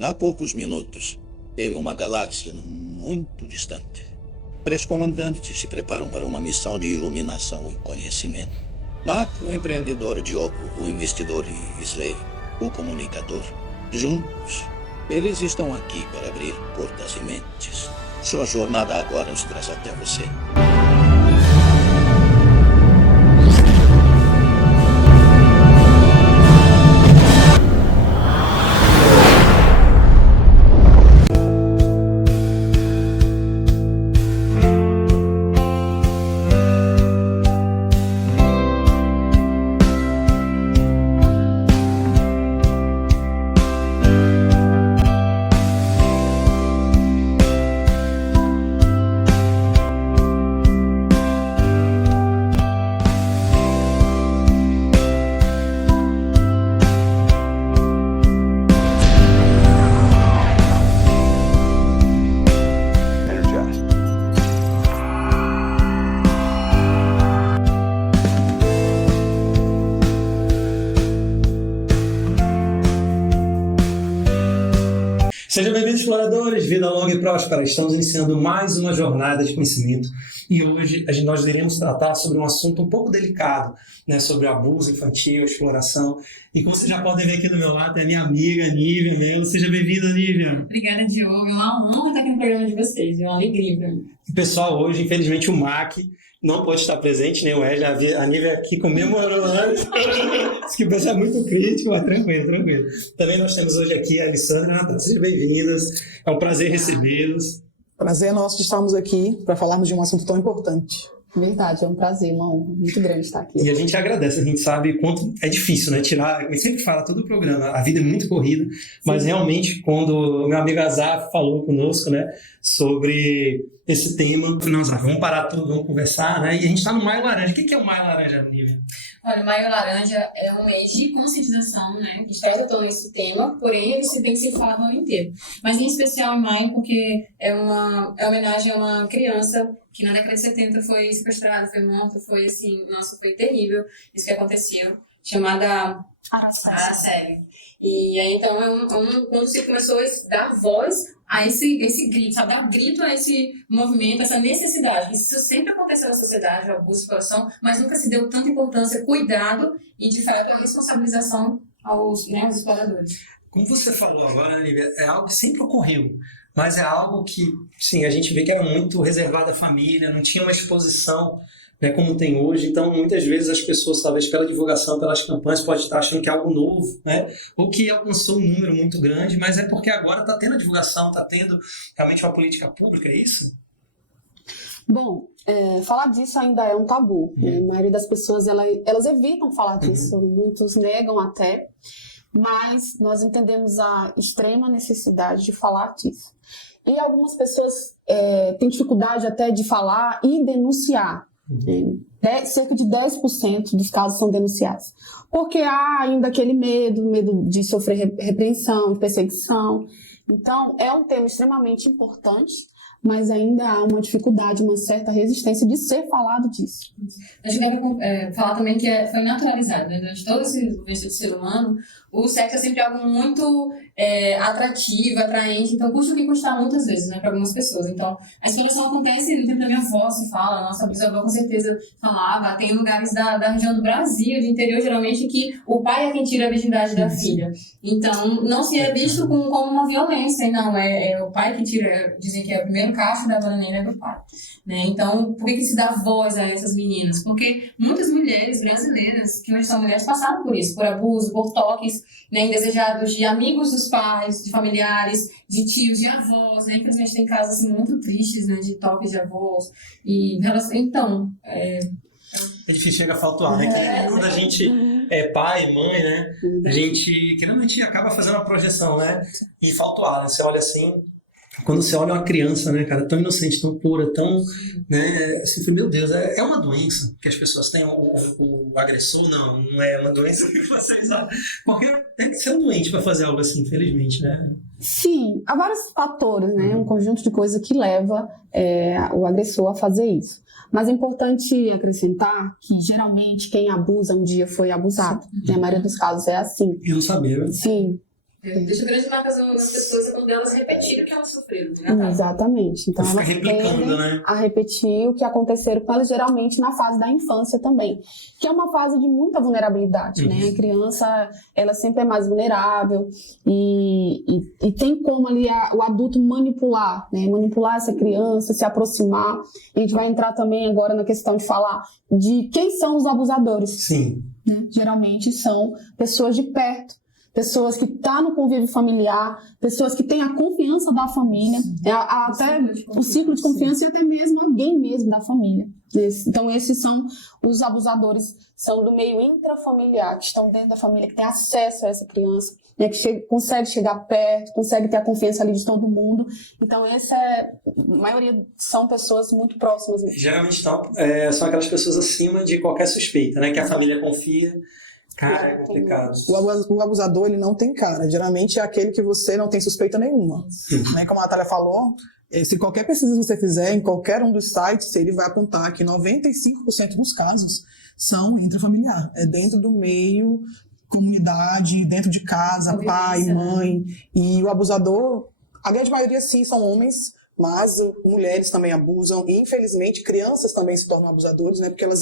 Há poucos minutos, em uma galáxia muito distante, 3 comandantes se preparam para uma missão de iluminação e conhecimento. Mac, o empreendedor, Diogo, o investidor, e Slay, o comunicador. Juntos, eles estão aqui para abrir portas e mentes. Sua jornada agora os traz até você. Sejam bem-vindos, exploradores, vida longa e próspera. Estamos iniciando mais uma jornada de conhecimento e hoje nós iremos tratar sobre um assunto um pouco delicado, né, sobre abuso infantil, exploração. E como vocês já podem ver aqui do meu lado, é a minha amiga Nívia Melo. Seja bem-vinda, Nívia. Obrigada, Diogo. É uma honra estar aqui no programa de vocês, é uma alegria para mim. E, pessoal, hoje, infelizmente, o Mac não pode estar presente, nem o Wesley. A Nívia aqui comemorando antes. Isso que o pessoal é muito crítico, mas tranquilo. Também nós temos hoje aqui a Alessandra e a Natália. Sejam bem-vindas. É um prazer recebê-los. Prazer nosso de estarmos aqui para falarmos de um assunto tão importante. Verdade, é um prazer, uma honra muito grande estar aqui. E a gente agradece, a gente sabe quanto é difícil, né? Tirar, a gente sempre fala todo o programa, a vida é muito corrida, mas realmente quando o meu amigo Azar falou conosco, né, sobre esse tema, nós vamos parar tudo, vamos conversar, né? E a gente está no Maio Laranja. O que é o Maio Laranja, Nívia? Olha, o Maio Laranja é um mês de conscientização, né? Que está tratando esse tema, porém ele se bem se fala o ano inteiro. Mas em especial em maio, porque é homenagem a uma criança que na década de 70 foi sequestrada, foi morta, foi assim, nossa, foi terrível isso que aconteceu, chamada Araceli. E aí então quando se começou a dar voz a esse grito, sabe, dar grito a esse movimento, essa necessidade. Isso sempre aconteceu na sociedade, o abuso, a exploração, mas nunca se deu tanta importância, cuidado e de fato a responsabilização aos exploradores. Como você falou agora, Nívia, é algo que sempre ocorreu. Mas é algo que, sim, a gente vê que era muito reservado à família, não tinha uma exposição, né, como tem hoje. Então, muitas vezes as pessoas, talvez pela divulgação, pelas campanhas, podem estar achando que é algo novo, né, ou que alcançou um número muito grande, mas é porque agora está tendo a divulgação, está tendo realmente uma política pública, é isso? Bom, falar disso ainda é um tabu. A maioria das pessoas elas evitam falar disso, muitos negam até, mas nós entendemos a extrema necessidade de falar disso. E algumas pessoas têm dificuldade até de falar e denunciar. Cerca de 10% dos casos são denunciados. Porque há ainda aquele medo de sofrer repreensão, de perseguição. Então, é um tema extremamente importante, mas ainda há uma dificuldade, uma certa resistência de ser falado disso. A gente tem que falar também que foi naturalizado, né? Durante todo esse vestido do ser humano, o sexo é sempre algo muito atrativo, atraente, então custa o que custar muitas vezes, né, para algumas pessoas. Então, a exploração acontece, no tempo da minha avó se fala, a nossa bisavó com certeza falava, tem lugares da região do Brasil, de interior, geralmente, que o pai é quem tira a virgindade da filha. Então, não se é visto como uma violência, não, é o pai que tira, dizem que é o primeiro cacho da bananeira do pai. Né? Então, por que se dá voz a essas meninas? Porque muitas mulheres brasileiras, que hoje são mulheres, passaram por isso, por abuso, por toques, né, indesejados de amigos dos pais, de familiares, de tios, de avós, né? Infelizmente tem casos assim, muito tristes, né, de toques de avós. E, então, é difícil, chega a faltuar, né? Quando a gente é pai, mãe, né? A gente, querendo, a gente acaba fazendo uma projeção, né? E faltuar, né? Você olha assim, quando você olha uma criança, né, cara, tão inocente, tão pura, tão, né, assim, meu Deus, é uma doença que as pessoas têm, o agressor não é uma doença que vocês olham. Tem que ser um doente para fazer algo assim, infelizmente, né? Sim, há vários fatores, né, um conjunto de coisas que leva o agressor a fazer isso. Mas é importante acrescentar que, geralmente, quem abusa um dia foi abusado. Na maioria dos casos é assim. Eu não sabia, né? Sim. Deixa grandes marcas nas pessoas quando elas repetirem o que elas sofreram, né, Natália? Exatamente. Então Fica elas replicando, tendem né? a repetir o que aconteceram com elas geralmente na fase da infância também, que é uma fase de muita vulnerabilidade, né? A criança, ela sempre é mais vulnerável e tem como ali o adulto manipular, né? Manipular essa criança, se aproximar. A gente vai entrar também agora na questão de falar de quem são os abusadores. Sim. Né? Geralmente são pessoas de perto, pessoas que estão no convívio familiar, pessoas que têm a confiança da família, até o ciclo de confiança e até mesmo alguém mesmo da família. Então esses são os abusadores, são do meio intrafamiliar, que estão dentro da família, que tem acesso a essa criança, né, que consegue chegar perto, consegue ter a confiança ali de todo mundo. Então a maioria são pessoas muito próximas mesmo. Geralmente são aquelas pessoas acima de qualquer suspeita, né? Que a família confia. Cara, é complicado. O abusador, ele não tem cara. Geralmente é aquele que você não tem suspeita nenhuma. Né? Como a Natália falou, se qualquer pesquisa que você fizer em qualquer um dos sites, ele vai apontar que 95% dos casos são intrafamiliar. É dentro do meio, comunidade, dentro de casa, pai, mãe. E o abusador, a grande maioria sim são homens, mas mulheres também abusam e, infelizmente, crianças também se tornam abusadores, né? Porque elas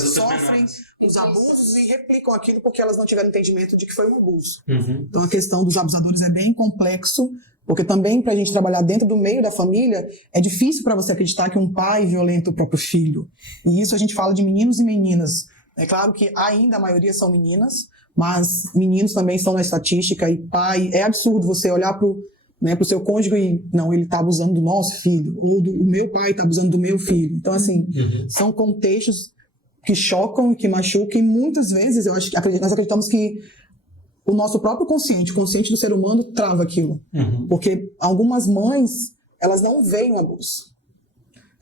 sofrem os abusos e replicam aquilo porque elas não tiveram entendimento de que foi um abuso. Então, a questão dos abusadores é bem complexo, porque também, para a gente trabalhar dentro do meio da família, é difícil para você acreditar que um pai violenta o próprio filho. E isso a gente fala de meninos e meninas. É claro que ainda a maioria são meninas, mas meninos também estão na estatística e pai... É absurdo você olhar para o seu cônjuge e, não, ele está abusando do nosso filho, ou o meu pai está abusando do meu filho. Então, assim, são contextos que chocam e que machucam, e muitas vezes nós acreditamos que o nosso próprio consciente, o consciente do ser humano, trava aquilo. Porque algumas mães, elas não veem o abuso.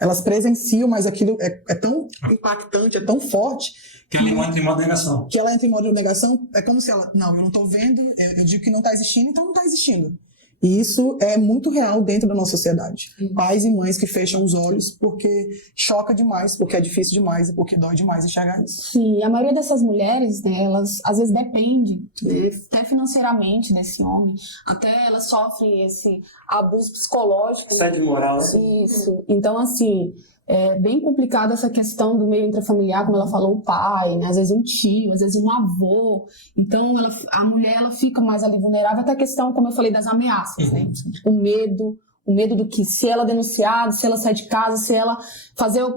Elas presenciam, mas aquilo é tão impactante, é tão forte... Que ela entra em modo negação. Que ela entra em modo de negação, é como se ela... Não, eu não estou vendo, eu digo que não está existindo, então não está existindo. E isso é muito real dentro da nossa sociedade. Pais e mães que fecham os olhos porque choca demais, porque é difícil demais e porque dói demais enxergar isso. Sim, a maioria dessas mulheres, né, elas às vezes dependem, né, até financeiramente desse homem, até elas sofrem esse abuso psicológico. Assédio moral. Isso. Então, assim, é bem complicada essa questão do meio intrafamiliar, como ela falou, o pai, né? Às vezes um tio, às vezes um avô. Então, a mulher ela fica mais ali vulnerável, até a questão, como eu falei, das ameaças, né? O medo do que, se ela denunciar, se ela sair de casa, se ela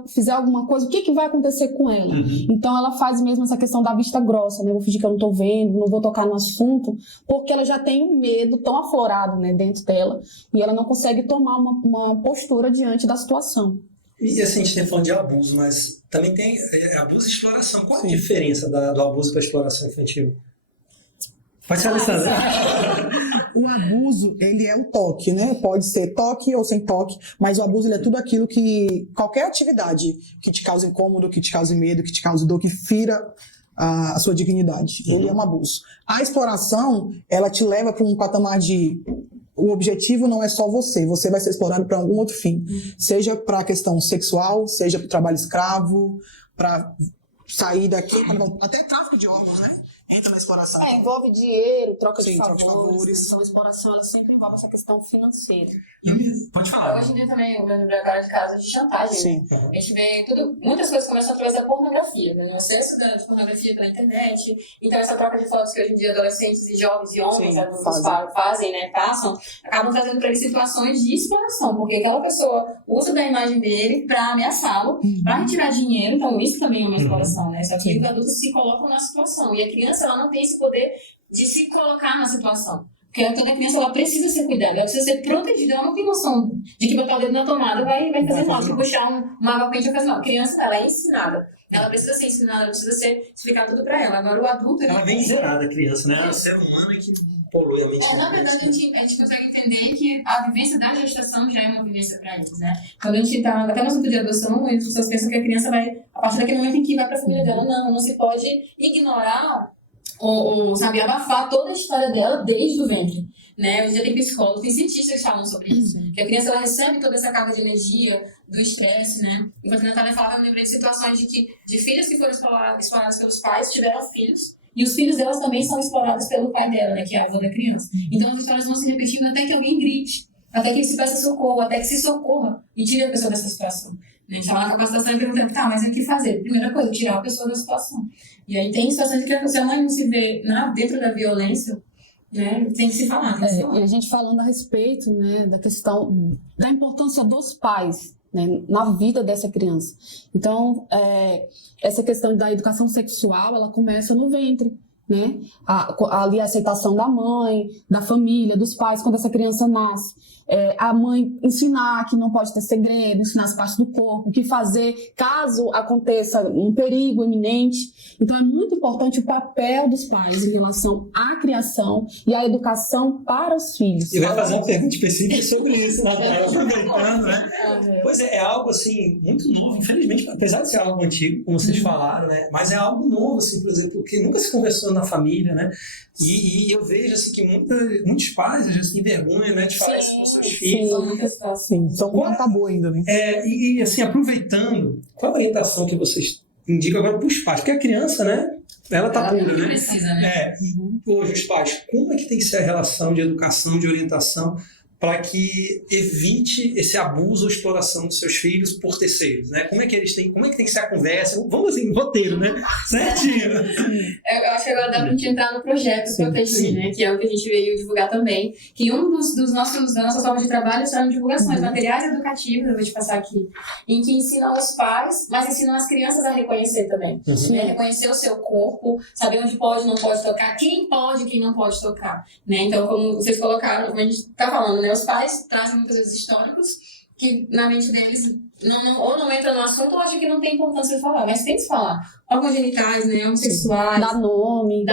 fizer alguma coisa, o que vai acontecer com ela? Então, ela faz mesmo essa questão da vista grossa, né? Vou fingir que eu não tô vendo, não vou tocar no assunto, porque ela já tem um medo tão aflorado, né, dentro dela, e ela não consegue tomar uma postura diante da situação. E assim, a gente tem falando de abuso, mas também tem abuso e exploração. Qual a diferença do abuso para a exploração infantil? Pode ser, Alessandra. O abuso, ele é o toque, né? Pode ser toque ou sem toque, mas o abuso ele é tudo aquilo que... Qualquer atividade que te cause incômodo, que te cause medo, que te cause dor, que fira a sua dignidade. Ele é um abuso. A exploração, ela te leva para um patamar de... O objetivo não é só você vai ser explorado para algum outro fim. Seja para a questão sexual, seja para o trabalho escravo, para sair daqui, até tráfico de órgãos, né? Entra na exploração. Envolve dinheiro, troca de troca de favores. Então, a exploração ela sempre envolve essa questão financeira. Pode falar. Hoje em dia também, eu lembro agora de casos de chantagem. Sim. Né? A gente vê muitas coisas começam através da pornografia, né? O acesso de pornografia pela internet. Então, essa troca de fotos que hoje em dia adolescentes e jovens e homens adultos fazem, né? Passam, acabam trazendo para eles situações de exploração, porque aquela pessoa usa da imagem dele para ameaçá-lo, para retirar dinheiro. Então, isso também é uma exploração, né? Só que os adultos se colocam na situação. E a criança, ela não tem esse poder de se colocar na situação. Porque toda criança, ela precisa ser cuidada, ela precisa ser protegida, ela não tem noção de que botar o dedo na tomada vai fazer mal, de puxar uma água quente vai fazer mal. A criança, ela é ensinada, ela precisa ser ensinada, ela precisa ser explicar tudo pra ela. Agora o adulto... Ela vem zerada, a criança, né? O ser humano é que polui a mente. Na verdade, a gente consegue entender que a vivência da gestação já é uma vivência pra eles, né? Quando a gente tá até no assunto de adoção, as pessoas pensam que a criança vai, a partir daquele momento em que vai pra família dela, não se pode ignorar ou sabe, abafar toda a história dela desde o ventre, né? Hoje em dia tem psicólogos, tem cientistas que falam sobre isso, que a criança ela recebe toda essa carga de energia, do estresse, né? Enquanto a Natália falava, eu lembrei de situações de filhas que foram exploradas pelos pais, tiveram filhos, E os filhos delas também são explorados pelo pai dela, né, que é a avó da criança. Então as histórias vão se repetindo até que alguém grite, até que ele se peça socorro, até que se socorra e tire a pessoa dessa situação. A gente fala na capacitação e pergunta, tá, mas o que fazer? Primeira coisa, tirar a pessoa da situação. E aí tem situações que se a mãe não se vê dentro da violência, né, tem que se falar. E a gente falando a respeito, né, da questão da importância dos pais, né, na vida dessa criança. Então, essa questão da educação sexual, ela começa no ventre, né? Ali a aceitação da mãe, da família, dos pais, quando essa criança nasce. A mãe ensinar que não pode ter segredo, ensinar as partes do corpo, o que fazer caso aconteça um perigo iminente. Então é muito importante o papel dos pais em relação à criação e à educação para os filhos. E vai fazer uma pergunta específica sobre isso, aproveitando, né? Pois é algo assim, muito novo, infelizmente, apesar de ser algo antigo, como vocês falaram, né? Mas é algo novo, assim, por exemplo, que nunca se conversou na família, né? E eu vejo assim que muitos pais às vezes têm vergonha, né, de falar isso com seus filhos. Sim, são um tabu ainda, né? E assim, aproveitando, qual a orientação que vocês indicam agora para os pais? Porque a criança, né, ela tá pura, né? Precisa, né? Hoje os pais, como é que tem que ser a relação de educação, de orientação, para que evite esse abuso ou exploração dos seus filhos por terceiros, né? Como é que tem que ser a conversa? Vamos assim, roteiro, né? Certinho. Eu acho que agora dá pra gente entrar no projeto Proteger, né? Que é o que a gente veio divulgar também. Que um das nossas formas de trabalho são divulgações, materiais educativos, eu vou te passar aqui, em que ensinam os pais, mas ensinam as crianças a reconhecer também. Né? Reconhecer o seu corpo, saber onde pode e não pode tocar, quem pode e quem não pode tocar. Né? Então, como vocês colocaram, como a gente tá falando, né? Os pais trazem muitas vezes históricos que na mente deles ou não entra no assunto ou acham que não tem importância de falar, mas tem que se falar. Órgãos genitais, né, homossexuais. Dá nome,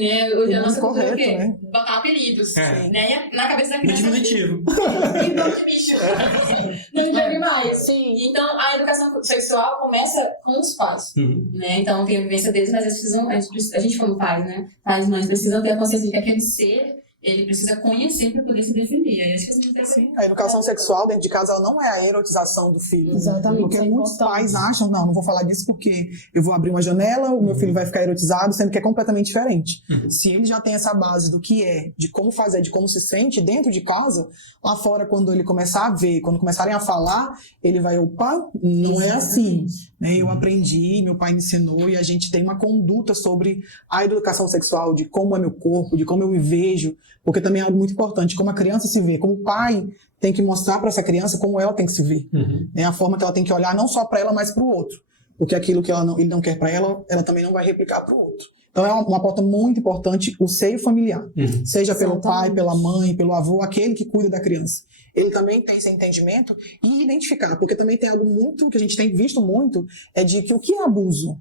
né? Hoje a nossa cultura é o quê? Né? Botar apelidos, né? Na cabeça da No criança. diminutivo. Então, que bicho. Não entende mais. Sim. Então, a educação sexual começa com os pais, né? Então, tem a vivência deles, mas eles precisam, a gente como pais, né? As mães precisam ter a consciência de que aquele ser ele precisa conhecer para poder se defender. Aí acho que as mães A educação sexual dentro de casa ela não é a erotização do filho. Exatamente. Porque muitos pais acham, não vou falar disso porque eu vou abrir uma janela, o meu filho vai ficar erotizado, sendo que é completamente diferente. Se ele já tem essa base do que é, de como fazer, de como se sente dentro de casa, lá fora, quando ele começar a ver, quando começarem a falar, ele vai, opa, não é assim. Né? Eu aprendi, meu pai me ensinou, e a gente tem uma conduta sobre a educação sexual, de como é meu corpo, de como eu me vejo, porque também é algo muito importante, como a criança se vê, como o pai tem que mostrar para essa criança como ela tem que se ver. Né? A forma que ela tem que olhar não só para ela, mas para o outro. Porque aquilo que ele não quer para ela, ela também não vai replicar para o outro. Então é uma pauta muito importante, o seio familiar. Seja pelo pai, pela mãe, pelo avô, aquele que cuida da criança. Ele também tem esse entendimento e identificar, porque também tem algo muito, que a gente tem visto muito, é de que o que é abuso?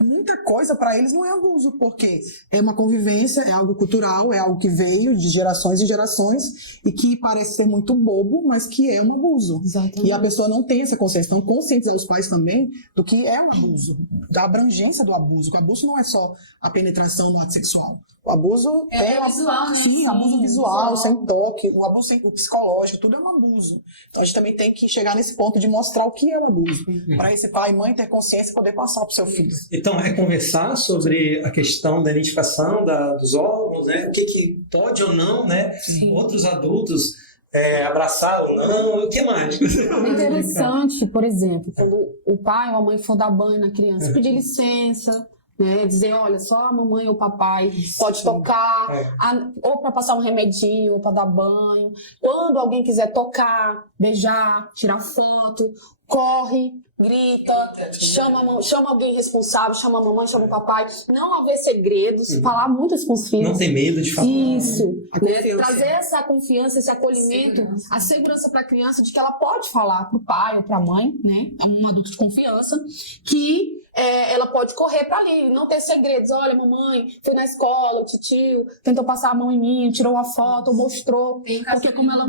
Muita coisa para eles não é abuso, porque é uma convivência, é algo cultural, é algo que veio de gerações e gerações e que parece ser muito bobo, mas que é um abuso. Exatamente. E a pessoa não tem essa consciência. Então, conscientizar os pais também do que é o abuso, da abrangência do abuso. O abuso não é só a penetração no ato sexual. O abuso é visual, né? Sim, abuso visual, sem toque, o abuso o psicológico, tudo é um abuso. Então a gente também tem que chegar nesse ponto de mostrar o que é o abuso, para esse pai e mãe ter consciência e poder passar para o seu filho. Então, é conversar sobre a questão da identificação dos órgãos, né? O que pode ou não, né? Outros adultos abraçar ou não, o que mais? É interessante, por exemplo, quando o pai ou a mãe for dar banho na criança, pedir licença, né, dizer, olha, só a mamãe ou o papai pode tocar, ou para passar um remedinho, ou para dar banho. Quando alguém quiser tocar, beijar, tirar foto, corre, grita, chama alguém responsável, chama a mamãe, chama o papai. Não haver segredos, falar muito com os filhos. Não ter medo de falar. Isso, né? confiança. Trazer essa confiança, esse acolhimento, a segurança para a criança de que ela pode falar para o pai ou para a mãe, né? Um adulto de confiança, que ela pode correr para ali, não ter segredos. Olha, mamãe, foi na escola, o titio tentou passar a mão em mim, tirou uma foto, mostrou. Porque como ela,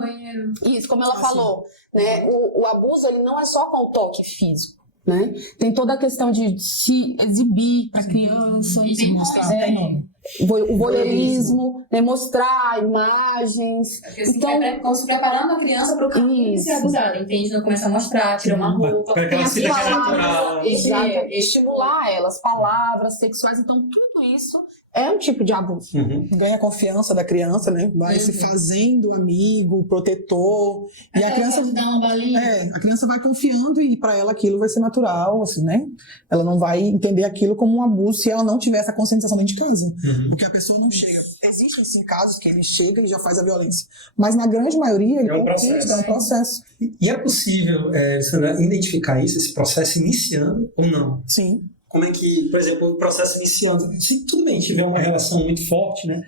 como ela falou, né? O abuso ele não é só com o toque físico. Né? Tem toda a questão de se exibir para a criança, E tem mostrar até nome. o voyeurismo, né, mostrar imagens. Porque você Então, como se preparando a criança para o caminho de ser abusada, entende? Não começa a mostrar, tira uma roupa. Para que ela as sinta que é palavras, natural. exato, estimular elas, palavras sexuais. Então, tudo isso é um tipo de abuso. Ganha a confiança da criança, né? Vai se fazendo amigo, protetor. E a criança dá uma balinha. a criança vai confiando e para ela aquilo vai ser natural, assim, né? Ela não vai entender aquilo como um abuso se ela não tiver essa conscientização dentro de casa. Porque a pessoa não chega. Existem, sim, casos que ele chega e já faz a violência. Mas na grande maioria ele É um conquista, processo. é um processo. E é possível, Sandra, identificar isso, esse processo iniciando ou não? Sim. Como é que, por exemplo, o processo iniciando, se tudo bem, tiver uma relação muito forte, né?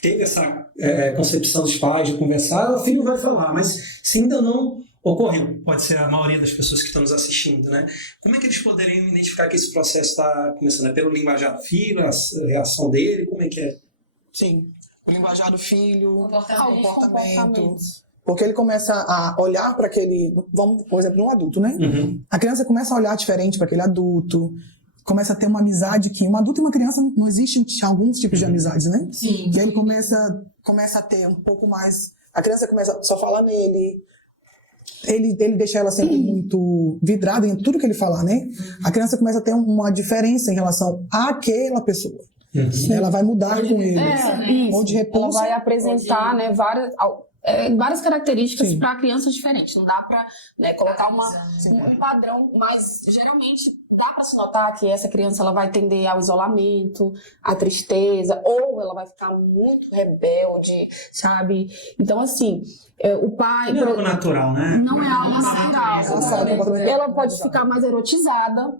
Teve essa concepção dos pais de conversar, o filho vai falar, mas se ainda não ocorreu, pode ser a maioria das pessoas que estão nos assistindo, né? Como é que eles poderiam identificar que esse processo está começando? É pelo linguajar do filho, a reação dele, como é que é? Sim. O linguajar do filho, Comportamento. comportamento. Porque ele começa a olhar para aquele, vamos, por exemplo, um adulto, né? A criança começa a olhar diferente para aquele adulto, começa a ter uma amizade que um adulto e uma criança não existe alguns tipos de amizades, né? Sim. E aí ele começa a ter um pouco mais, a criança começa só a falar nele, ele deixa ela sempre muito vidrada em tudo que ele falar, né? A criança começa a ter uma diferença em relação àquela pessoa. Ela vai mudar com ele. Ou de Ela repulsa. vai apresentar, né, várias características para crianças diferentes. Não dá para, né, colocar um padrão, mas geralmente dá para se notar que essa criança ela vai tender ao isolamento, à tristeza, ou ela vai ficar muito rebelde, sabe? Então, assim, o pai... Não é algo natural, né? Não é algo natural. Ela sabe o comportamento Ela dela. pode ficar mais erotizada,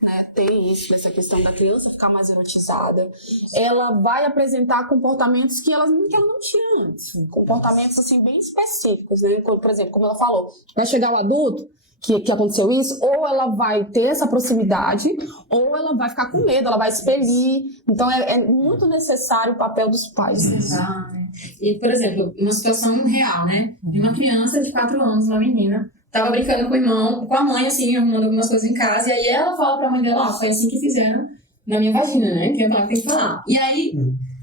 né? Tem isso, essa questão da criança ficar mais erotizada. Ela vai apresentar comportamentos que ela não tinha antes. Comportamentos, assim, bem específicos, né? Por exemplo, como ela falou, vai chegar o adulto, que aconteceu isso, ou ela vai ter essa proximidade, ou ela vai ficar com medo, ela vai expelir. Então, é muito necessário o papel dos pais. Exato. E, por exemplo, uma situação real, né? De uma criança de 4 anos, uma menina, tava brincando com o irmão, com a mãe, assim, arrumando algumas coisas em casa, e aí ela fala pra mãe dela, foi assim que fizeram na minha vagina, né? Que tem que falar. E aí,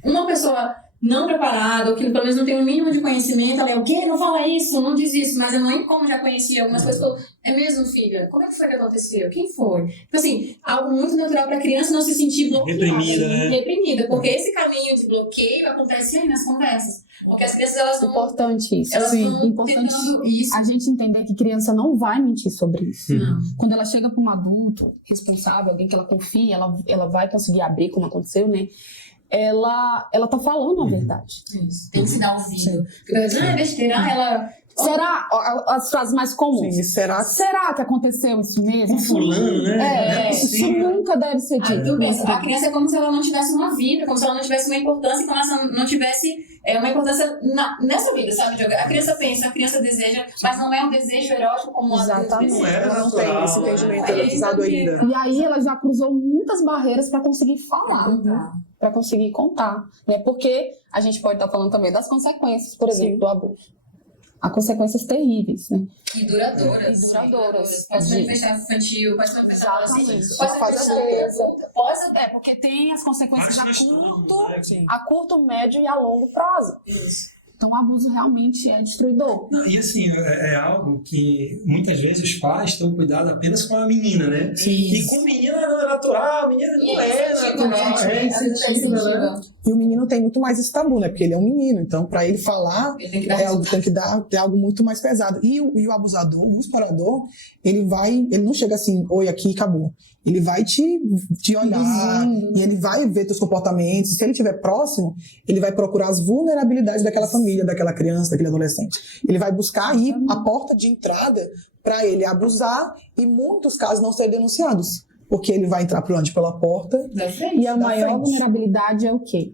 uma pessoa não preparada, ou que pelo menos não tem o mínimo de conhecimento, ela é o quê? Não fala isso, não diz isso. Mas a mãe, como já conhecia algumas coisas, falou, é mesmo, filha? Como é que foi que aconteceu? Quem foi? Então, assim, algo muito natural pra criança não se sentir bloqueada. Reprimida, né? Reprimida, porque esse caminho de bloqueio acontece aí nas conversas. Porque as crianças, elas não... Importante isso. Elas vão Importante tentando isso. a gente entender que criança não vai mentir sobre isso. Não. Quando ela chega para um adulto responsável, alguém que ela confia, ela vai conseguir abrir, como aconteceu, né? Ela tá falando a verdade. Isso. Tem que se dar ouvido. Porque é besteira, ela... Será? As frases mais comuns. Sim, será que Será que aconteceu isso mesmo? Um fulano, né? Isso nunca deve ser dito. Tudo bem. A criança é como se ela não tivesse uma vida, como se ela não tivesse uma importância, como se ela não tivesse uma importância nessa vida, sabe, Diogo? A criança pensa, a criança deseja, mas não é um desejo erótico como Exatamente. Não é ela não tem natural, esse né? entendimento Aí erotizado ele ainda? E aí ela já cruzou muitas barreiras para conseguir falar, para conseguir contar, né? Porque a gente pode estar falando também das consequências, por exemplo, do abuso. Há consequências terríveis, né? E duradouras. E duradouras. Pode ser manifestar infantil, pode ser manifestar Exatamente. pode ser manifestar pode Porque tem as consequências Né? a curto, médio e a longo prazo. Isso. Então o abuso realmente é destruidor. E assim, é algo que muitas vezes os pais têm cuidado apenas com a menina, né? E com o menino é natural, a menina não é natural. É insensível, né? E o menino tem muito mais esse tabu, né? Porque ele é um menino, então para ele falar Ele tem que dar tem que ter algo muito mais pesado. E o abusador, o explorador, ele não chega assim, oi, aqui acabou. Ele vai te olhar, e ele vai ver teus comportamentos. Se ele estiver próximo, ele vai procurar as vulnerabilidades daquela família, daquela criança, daquele adolescente. Ele vai buscar aí a porta de entrada para ele abusar e, em muitos casos, não ser denunciados. Porque ele vai entrar por onde? Pela porta. E a Da maior frente. vulnerabilidade é o quê?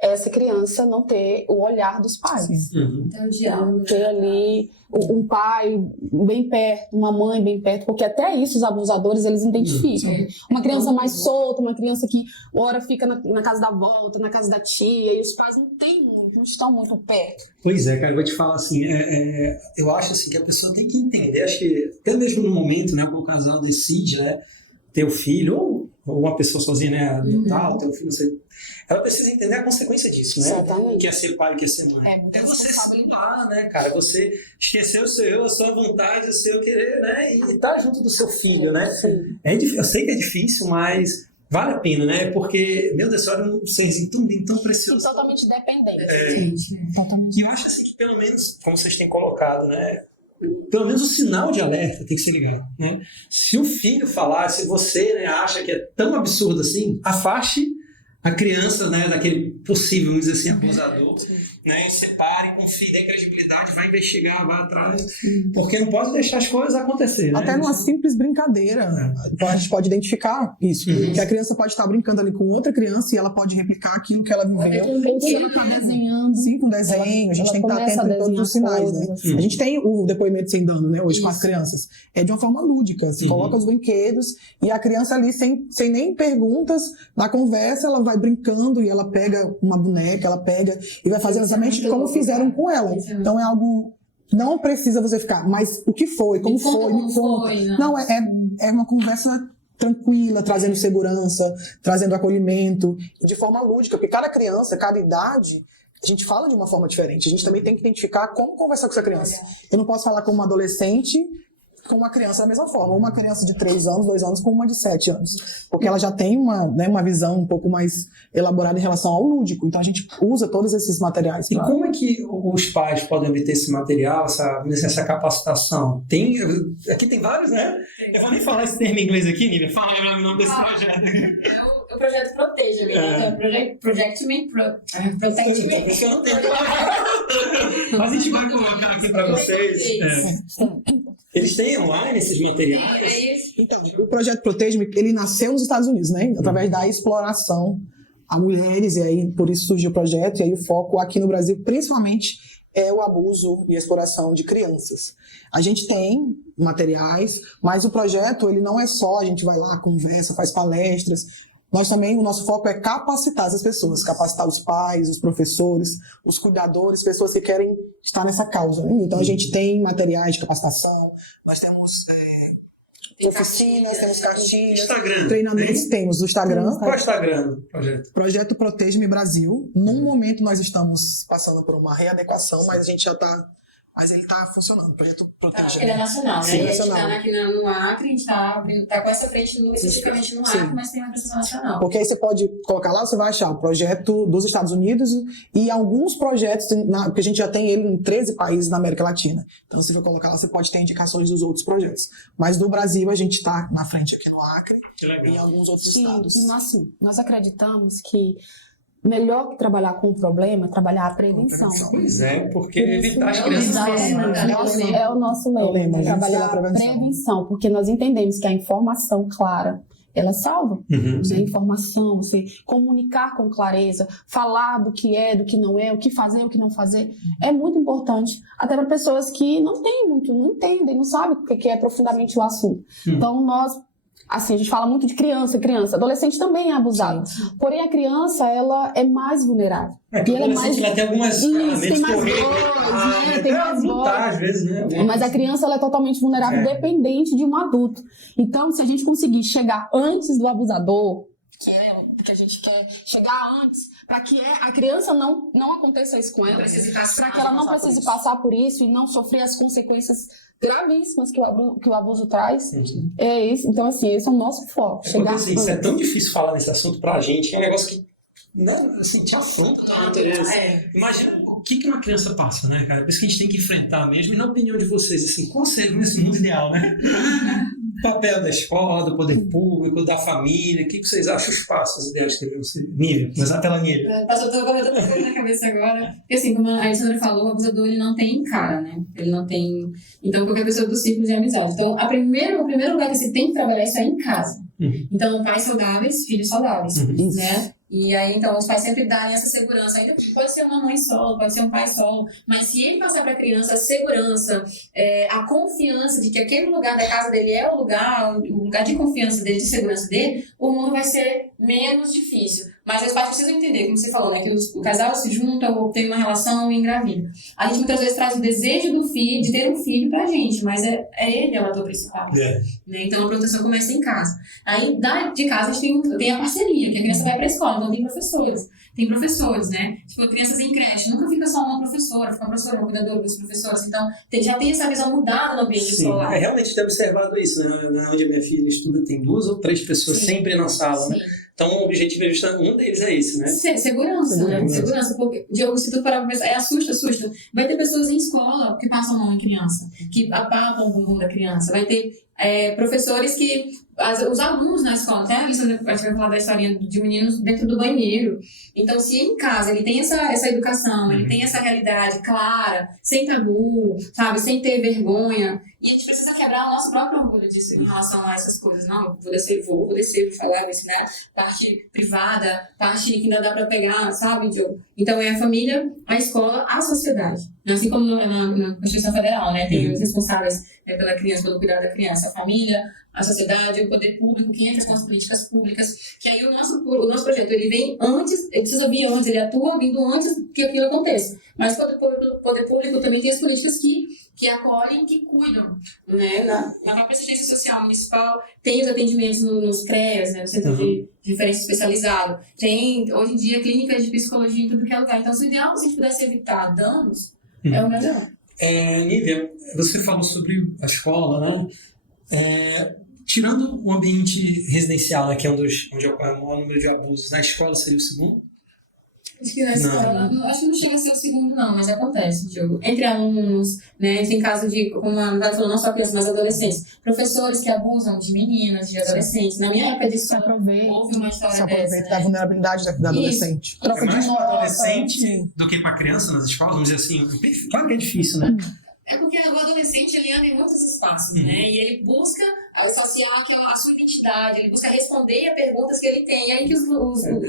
Essa criança não ter o olhar dos pais. Então, diálogo. Ter ali um pai bem perto, uma mãe bem perto, porque até isso os abusadores eles identificam. Uma criança mais solta, uma criança que ora fica na casa da avó, outra na casa da tia, e os pais não estão muito perto. Pois é, cara, eu vou te falar assim, eu acho assim que a pessoa tem que entender, acho que até mesmo no momento, né, quando o casal decide, né, ter o filho, ou ou uma pessoa sozinha, né, adotar, ter um filho, não sei, ela precisa entender a consequência disso, né? Exatamente. Que é ser pai, que é ser mãe. É muita você responsabilidade. simular, né, cara? Você esquecer o seu eu, a sua vontade, o seu querer, né? E estar junto do seu filho, né? Sim. É difícil, eu sei que é difícil, mas vale a pena, né? Porque, meu Deus, olha um senzinho tão lindo, tão E precioso. totalmente dependente. Totalmente. E eu acho assim que pelo menos, como vocês têm colocado, né? Pelo menos o sinal de alerta tem que ser ligado, né? Se o filho falar, se você, né, acha que é tão absurdo assim, afaste a criança, né, daquele possível, vamos dizer assim, abusador, né, e separe, confie, dê credibilidade, vai investigar, vai atrás, porque não pode deixar as coisas acontecer, né? Até numa simples brincadeira, então a gente pode identificar isso. Que a criança pode estar brincando ali com outra criança e ela pode replicar aquilo que ela viveu. Se ela tá desenhando. Sim, com desenho, a gente ela tem que estar começa atento a em todos os desenhar sinais, né? coisas, A gente tem o depoimento sem dano, né, hoje com as Isso. crianças. É de uma forma lúdica, você coloca os brinquedos e a criança ali, sem nem perguntas, na conversa, ela vai brincando e ela pega uma boneca, ela pega e vai fazer exatamente como fizeram com ela. Então é algo... Não precisa você ficar, mas o que foi, como foi, me conta. Não, é uma conversa tranquila, trazendo segurança, trazendo acolhimento, de forma lúdica, porque cada criança, cada idade, a gente fala de uma forma diferente. A gente também tem que identificar como conversar com essa criança. Eu não posso falar com uma adolescente com uma criança da mesma forma. Uma criança de 3 anos, 2 anos, com uma de 7 anos. Porque ela já tem uma visão um pouco mais elaborada em relação ao lúdico. Então a gente usa todos esses materiais. E como é que os pais podem obter esse material, essa capacitação? Aqui tem vários, né? Eu vou nem falar esse termo em inglês aqui, Nívia. Fala o nome desse projeto. O projeto Proteja, né? Protect Me. Protect Me. Isso eu não tenho. Mas a gente vai colocar aqui para vocês. Eles têm online esses materiais? Então, o projeto Protege-me, ele nasceu nos Estados Unidos, né? Através da exploração a mulheres, e aí por isso surgiu o projeto, e aí o foco aqui no Brasil, principalmente, é o abuso e a exploração de crianças. A gente tem materiais, mas o projeto, ele não é só, a gente vai lá, conversa, faz palestras. Nós também, o nosso foco é capacitar essas pessoas, capacitar os pais, os professores, os cuidadores, pessoas que querem estar nessa causa, né? Então a gente tem materiais de capacitação, nós temos oficinas, temos cartilhas, Instagram. treinamentos, temos o Instagram. Qual é o Instagram do projeto? Projeto Protege-me Brasil. Num momento nós estamos passando por uma readequação, mas a gente já está... Mas ele está funcionando, o projeto Protege. Ele é nacional, né? Sim, A gente nacional. está aqui no Acre, a gente está com essa frente especificamente no Acre, Sim. mas tem uma presença nacional. Porque aí você pode colocar lá, você vai achar o projeto dos Estados Unidos e alguns projetos, porque a gente já tem ele em 13 países na América Latina. Então, se você colocar lá, você pode ter indicações dos outros projetos. Mas do Brasil, a gente está na frente aqui no Acre e em alguns outros estados. E nós acreditamos que melhor que trabalhar com o problema é trabalhar a prevenção. Pois é, porque evitar as crianças É o nosso lema, trabalhar a prevenção. prevenção, porque nós entendemos que a informação clara, ela salva. A informação, você comunicar com clareza, falar do que é, do que não é, o que fazer, o que não fazer, é muito importante, até para pessoas que não entendem, não sabem o que é profundamente o assunto. Então, nós, assim, a gente fala muito de criança, adolescente também é abusado. Porém, a criança, ela é mais vulnerável. Porque E ela é mais... ela tem algumas tem mais voz, né? Tem mais voz. às vezes, né? Mas a criança, ela é totalmente vulnerável, dependente de um adulto. Então, se a gente conseguir chegar antes do abusador, que a gente quer chegar antes, para que a criança não aconteça isso com ela, para que ela não precise passar por isso e não sofrer as consequências gravíssimas que o abuso traz. É isso. Então, assim, esse é o nosso foco. Porque, assim, isso é tão difícil falar nesse assunto pra gente, é um negócio que, assim, te afronta na natureza. Imagina o que uma criança passa, né, cara? Por isso que a gente tem que enfrentar mesmo. E na opinião de vocês, assim, qual seria nesse mundo ideal, né? O papel da escola, do poder público, da família, o que vocês acham os passos ideais que deveriam ser? Nível, começar pela Nível. Eu tô comentando as coisas na cabeça agora. Porque assim, como a Alexandra falou, o abusador ele não tem cara, né? Ele não tem... Então, qualquer pessoa do círculo de amizade. Então, o primeiro lugar que você tem que trabalhar isso é em casa. Então, pais saudáveis, filhos saudáveis, né? E aí, então, os pais sempre darem essa segurança. Ainda pode ser uma mãe solo, pode ser um pai solo, mas se ele passar para a criança a segurança, a confiança de que aquele lugar da casa dele é o lugar de confiança dele, de segurança dele, o mundo vai ser menos difícil. Mas os pais precisam entender, como você falou, né, que o casal se junta ou tem uma relação e engravida. A gente muitas vezes traz o desejo do filho, de ter um filho pra gente, mas é ele o ator principal. Né? Então a proteção começa em casa. Aí de casa a gente tem a parceria, que a criança vai pra escola, então tem professores, né? Tipo, crianças em creche, nunca fica só uma professora, fica uma professora, uma cuidadora dos professores. Então, já tem essa visão mudada no ambiente escolar. Realmente tem observado isso, né? Onde a minha filha estuda, tem 2 ou 3 pessoas sempre na sala, né? Então, o objetivo é justamente, um deles é esse, né? Segurança, né? Segurança, porque, Diogo, se tu parar pra pensar, assusta. Vai ter pessoas em escola que passam a mão em criança, que apapam o bumbum da criança. Vai ter professores que... os alunos na escola, até a gente vai falar da historinha de meninos dentro do banheiro. Então, se em casa ele tem essa educação, ele tem essa realidade clara, sem tabu, sabe, sem ter vergonha, e a gente precisa quebrar o nosso próprio orgulho disso em relação a essas coisas. Não, vou descer, vou falar, vou ensinar parte privada, parte que ainda dá pra pegar, sabe, Diogo? Então, é a família, a escola, a sociedade. Assim como na Constituição Federal, né? Tem os responsáveis pela criança, pelo cuidado da criança, a família, a sociedade, o poder público, quem entra com as políticas públicas, que aí o nosso projeto, ele vem antes, ele precisa vir antes, ele atua vindo antes que aquilo aconteça. Mas o poder público também tem as políticas que acolhem, que cuidam, né? Na própria assistência social municipal, tem os atendimentos nos CREAS, né? No Centro de Referência Especializado. Tem, hoje em dia, clínicas de psicologia em tudo que é lugar. Então, se o ideal, se a gente pudesse evitar danos, é o melhor. Nívia, você falou sobre a escola, né? Tirando o ambiente residencial, né, que é onde ocorre o maior número de abusos, na escola seria o segundo? Acho que na escola, acho que não chega a ser o segundo, não, mas acontece, Diogo. Entre alunos, né, tem caso de, como a Natália falou, não só crianças, mas adolescentes. Professores que abusam de meninas, de adolescentes. Na minha época de escola, houve uma história dessa, da vulnerabilidade da adolescente. É mais para adolescente do que para criança nas escolas, vamos dizer assim. Claro que é difícil, né? É porque o adolescente, ele anda em muitos espaços, né? E ele busca associar a sua identidade, ele busca responder a perguntas que ele tem. E aí que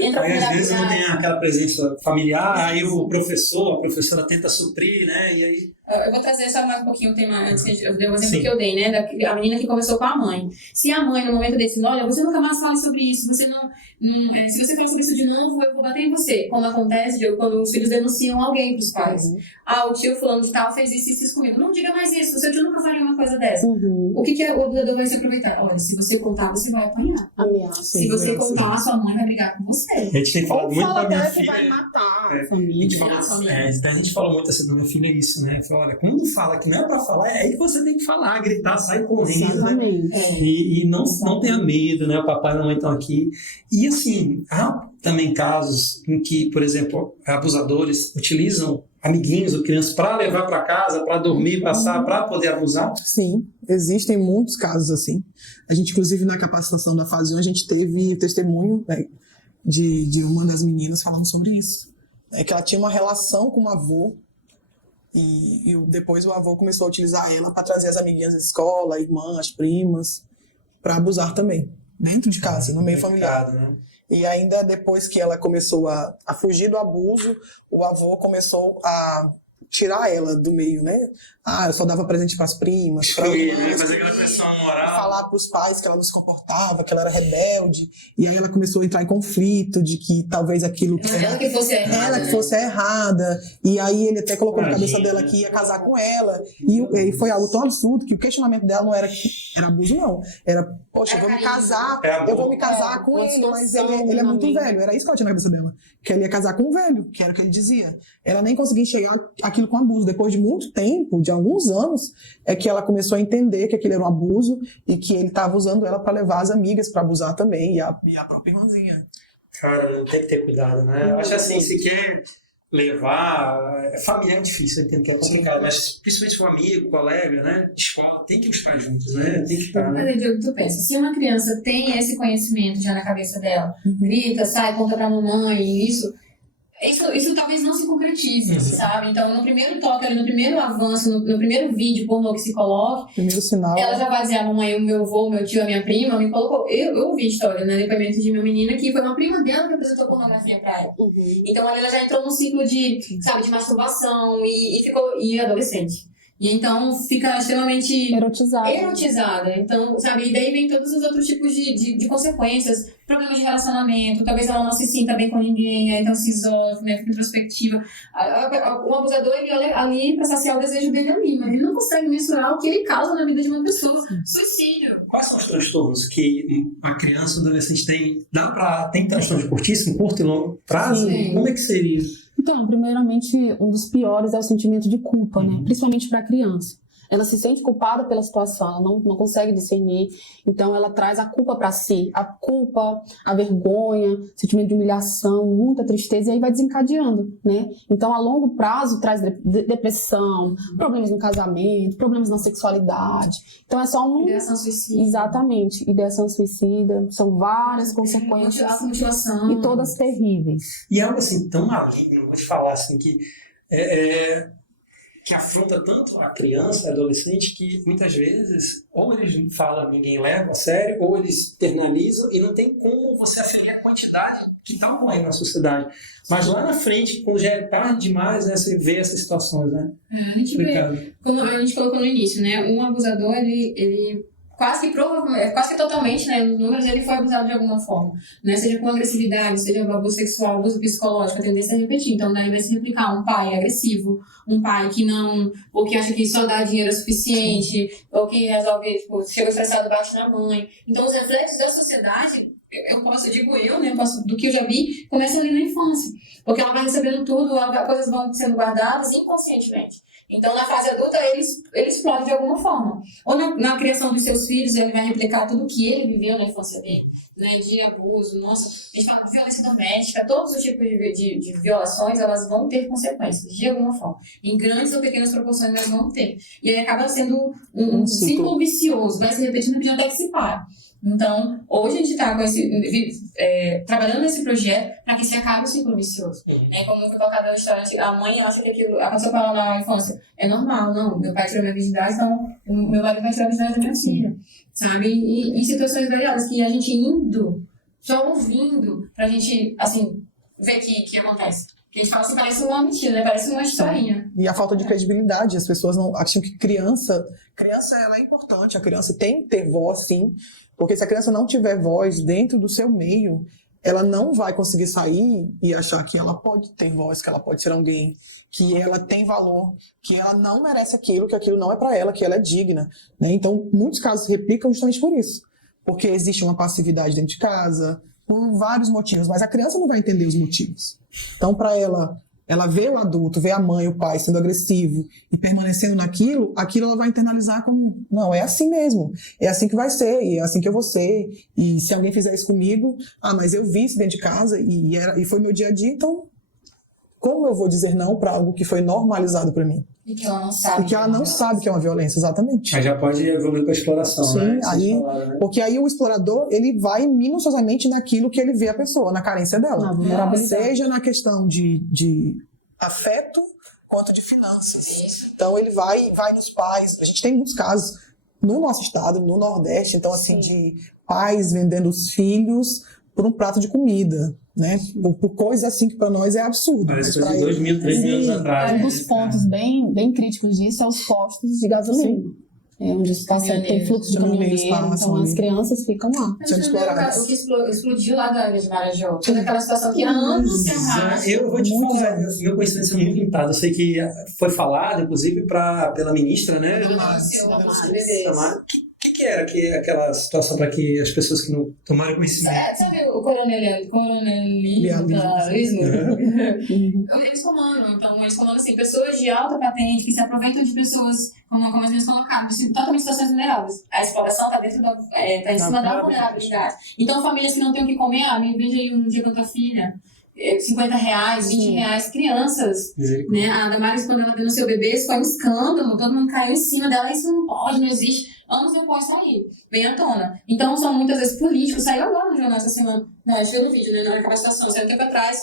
entra aí, às vezes ele tem aquela presença familiar, aí a professora tenta suprir, né? E aí... Eu vou trazer só mais um pouquinho o tema antes que eu dei o exemplo que eu dei, né? Da menina que conversou com a mãe. Se a mãe, no momento desse, olha, você nunca mais fale sobre isso, você não se você falar sobre isso de novo, eu vou bater em você. Como acontece, Diogo, quando os filhos denunciam alguém pros pais. O tio fulano de tal fez isso comigo. Não diga mais isso, o seu tio nunca faria uma coisa dessa. O que o educador vai se aproveitar? Olha, se você contar, você vai apanhar. Se você contar, a sua mãe vai brigar com você. A gente tem falado muito da minha filha. Vai matar a família. A gente falou muito assim da minha filha isso, né? Olha, quando fala que não é pra falar, é aí que você tem que falar, gritar, sair correndo. Exatamente. Né? E não tenha medo, né? O papai e a mamãe estão aqui. E assim, há também casos em que, por exemplo, abusadores utilizam amiguinhos ou crianças para levar para casa, para dormir, passar, para poder abusar? Sim, existem muitos casos assim. A gente, inclusive, na capacitação da Fase 1, a gente teve testemunho, né, de uma das meninas falando sobre isso. Que ela tinha uma relação com o avô, e depois o avô começou a utilizar ela para trazer as amiguinhas da escola, a irmã, as primas, para abusar também, dentro de casa, no meio familiar. Né? E ainda depois que ela começou a fugir do abuso, o avô começou a tirar ela do meio, né? Eu só dava presente para as primas, para fazer aquela pressão moral, falar para os pais que ela não se comportava, que ela era rebelde. E aí ela começou a entrar em conflito de que talvez aquilo ela que fosse errada, ela que fosse errada. E aí ele até colocou na cabeça dela que ia casar com ela. E foi algo tão absurdo que o questionamento dela não era que era abuso, não. Era, poxa, eu vou me casar com ele, mas ele é muito velho. Era isso que ela tinha na cabeça dela. Que ela ia casar com um velho, que era o que ele dizia. Ela nem conseguia enxergar aquilo com abuso. Depois de muito tempo, de alguns anos, é que ela começou a entender que aquilo era um abuso e que ele estava usando ela para levar as amigas para abusar também, e a própria irmãzinha. Cara, tem que ter cuidado, né? Eu acho assim, se quer levar... Família é difícil, é complicado, mas principalmente com amigo, colega, né? Escola, tem que estar juntos, né? Tem que estar, né? Mas, Diogo, tu pensa, se uma criança tem esse conhecimento já na cabeça dela, grita, sai, conta pra mamãe, isso talvez não se concretize, sabe? Então, no primeiro toque, no primeiro avanço, no primeiro vídeo pornô que se coloque, primeiro sinal, ela já vai dizer, a mamãe, o meu avô, o meu tio, a minha prima, me colocou. Eu ouvi história, né? Depoimento de uma menina que foi uma prima dela que apresentou pornografia pra ela. Então, ela já entrou num ciclo de masturbação e adolescente. E então fica extremamente Erotizada. Então, sabe, e daí vem todos os outros tipos de consequências, problemas de relacionamento, talvez ela não se sinta bem com ninguém, aí então se isola, né, fica introspectiva. O abusador, ele olha ali pra saciar o desejo dele ali, mas ele não consegue mensurar o que ele causa na vida de uma pessoa. Suicídio. Quais são os transtornos que a criança ou adolescente tem? Tem transtorno de curtíssimo, curto e longo prazo? Sim. Como é que seria? Então, primeiramente, um dos piores é o sentimento de culpa, né? Principalmente para a criança. Ela se sente culpada pela situação, ela não consegue discernir, então ela traz a culpa para si. A culpa, a vergonha, sentimento de humilhação, muita tristeza, e aí vai desencadeando, né? Então, a longo prazo, traz depressão, problemas no casamento, problemas na sexualidade. Então, é só Ideação suicida. Exatamente, ideação suicida, são várias consequências. Mutilação. E todas terríveis. E algo assim tão maligno, vou te falar assim, que afronta tanto a criança, a adolescente, que muitas vezes ou eles falam, ninguém leva a sério, ou eles internalizam e não tem como você aferir a quantidade que está ocorrendo na sociedade. Mas lá na frente, quando já é tarde demais, né, você vê essas situações, né? A gente vê, como a gente colocou no início, né? Um abusador, ele quase que totalmente, né, nos números, ele foi abusado de alguma forma, né, seja com agressividade, seja abuso sexual, abuso psicológico, a tendência é repetir. Então daí vai se replicar um pai agressivo, um pai que não, ou que acha que só dá dinheiro é suficiente, ou que resolve, tipo, chega estressado, bate na mãe. Então os reflexos da sociedade, do que eu já vi, começam ali na infância, porque ela vai recebendo tudo, coisas vão sendo guardadas inconscientemente. Então, na fase adulta, ele explode de alguma forma. Ou na criação dos seus filhos, ele vai replicar tudo o que ele viveu na infância dele, né? De abuso, nossa, a gente fala de violência doméstica, todos os tipos de violações, elas vão ter consequências, de alguma forma. Em grandes ou pequenas proporções, elas vão ter. E aí acaba sendo um ciclo vicioso, vai se repetindo até que se para. Então, hoje a gente está trabalhando nesse projeto para que se acabe o ciclo vicioso. Né? Como foi colocado na história, a mãe acha que aquilo aconteceu com ela na infância. É normal, não. Meu pai tirou minha virgindade, então meu marido vai tirar a virgindade da minha filha. Sabe? E situações variadas que a gente só ouvindo, pra gente, assim, ver que acontece. Que a gente fala assim, parece uma mentira, né? Parece uma historinha. E a falta de credibilidade, as pessoas não acham que criança ela é importante, a criança tem que ter voz, sim, porque se a criança não tiver voz dentro do seu meio, ela não vai conseguir sair e achar que ela pode ter voz, que ela pode ser alguém, que ela tem valor, que ela não merece aquilo, que aquilo não é para ela, que ela é digna, né? Então, muitos casos replicam justamente por isso, porque existe uma passividade dentro de casa, por vários motivos, mas a criança não vai entender os motivos. Então, para ela vê o adulto, vê a mãe, o pai sendo agressivo e permanecendo naquilo, aquilo ela vai internalizar como, não, é assim mesmo, é assim que vai ser, e é assim que eu vou ser, e se alguém fizer isso comigo, mas eu vi isso dentro de casa e foi meu dia a dia, então como eu vou dizer não para algo que foi normalizado para mim? E que ela não sabe. E que ela não sabe que é uma violência, exatamente. Aí já pode evoluir para a exploração, sim, né? Né? Porque aí o explorador, ele vai minuciosamente naquilo que ele vê a pessoa, na carência dela. Seja na questão de afeto, quanto de finanças. Isso. Então ele vai nos pais. A gente tem muitos casos no nosso estado, no Nordeste, então assim, de pais vendendo os filhos por um prato de comida, né? Por coisas assim que para nós é absurdo. Parece coisa de 2 mil, 3 mil anos atrás. Um dos pontos bem críticos disso é os postos de gasolina. Onde tem fluxo de caminhoneiro, então as crianças ficam lá. Sendo exploradas. O que explodiu lá da de Marajó, toda aquela situação que há anos se arrasta. Eu vou te falar, meu conhecimento é muito limitado. Eu sei que foi falado, inclusive, pela ministra, né? O que era aquela situação para que as pessoas que não tomaram conhecimento? Sabe o coronelismo? Eles comandam assim, pessoas de alta patente que se aproveitam de pessoas, como as minhas colocaram, totalmente situações vulneráveis. A exploração está dentro tá em cima da vulnerabilidade. Então, famílias que não têm o que comer, me veja aí um dia com a tua filha. R$50, R$20, crianças, né? A Damares, quando ela denunciou o bebê, isso foi um escândalo, todo mundo caiu em cima dela, isso não pode, não existe. Anos depois saiu, vem à tona. Então, são muitas vezes políticos, saiu agora no jornal essa semana, né? Viu no vídeo, né? Na capacitação, saiu um tempo atrás,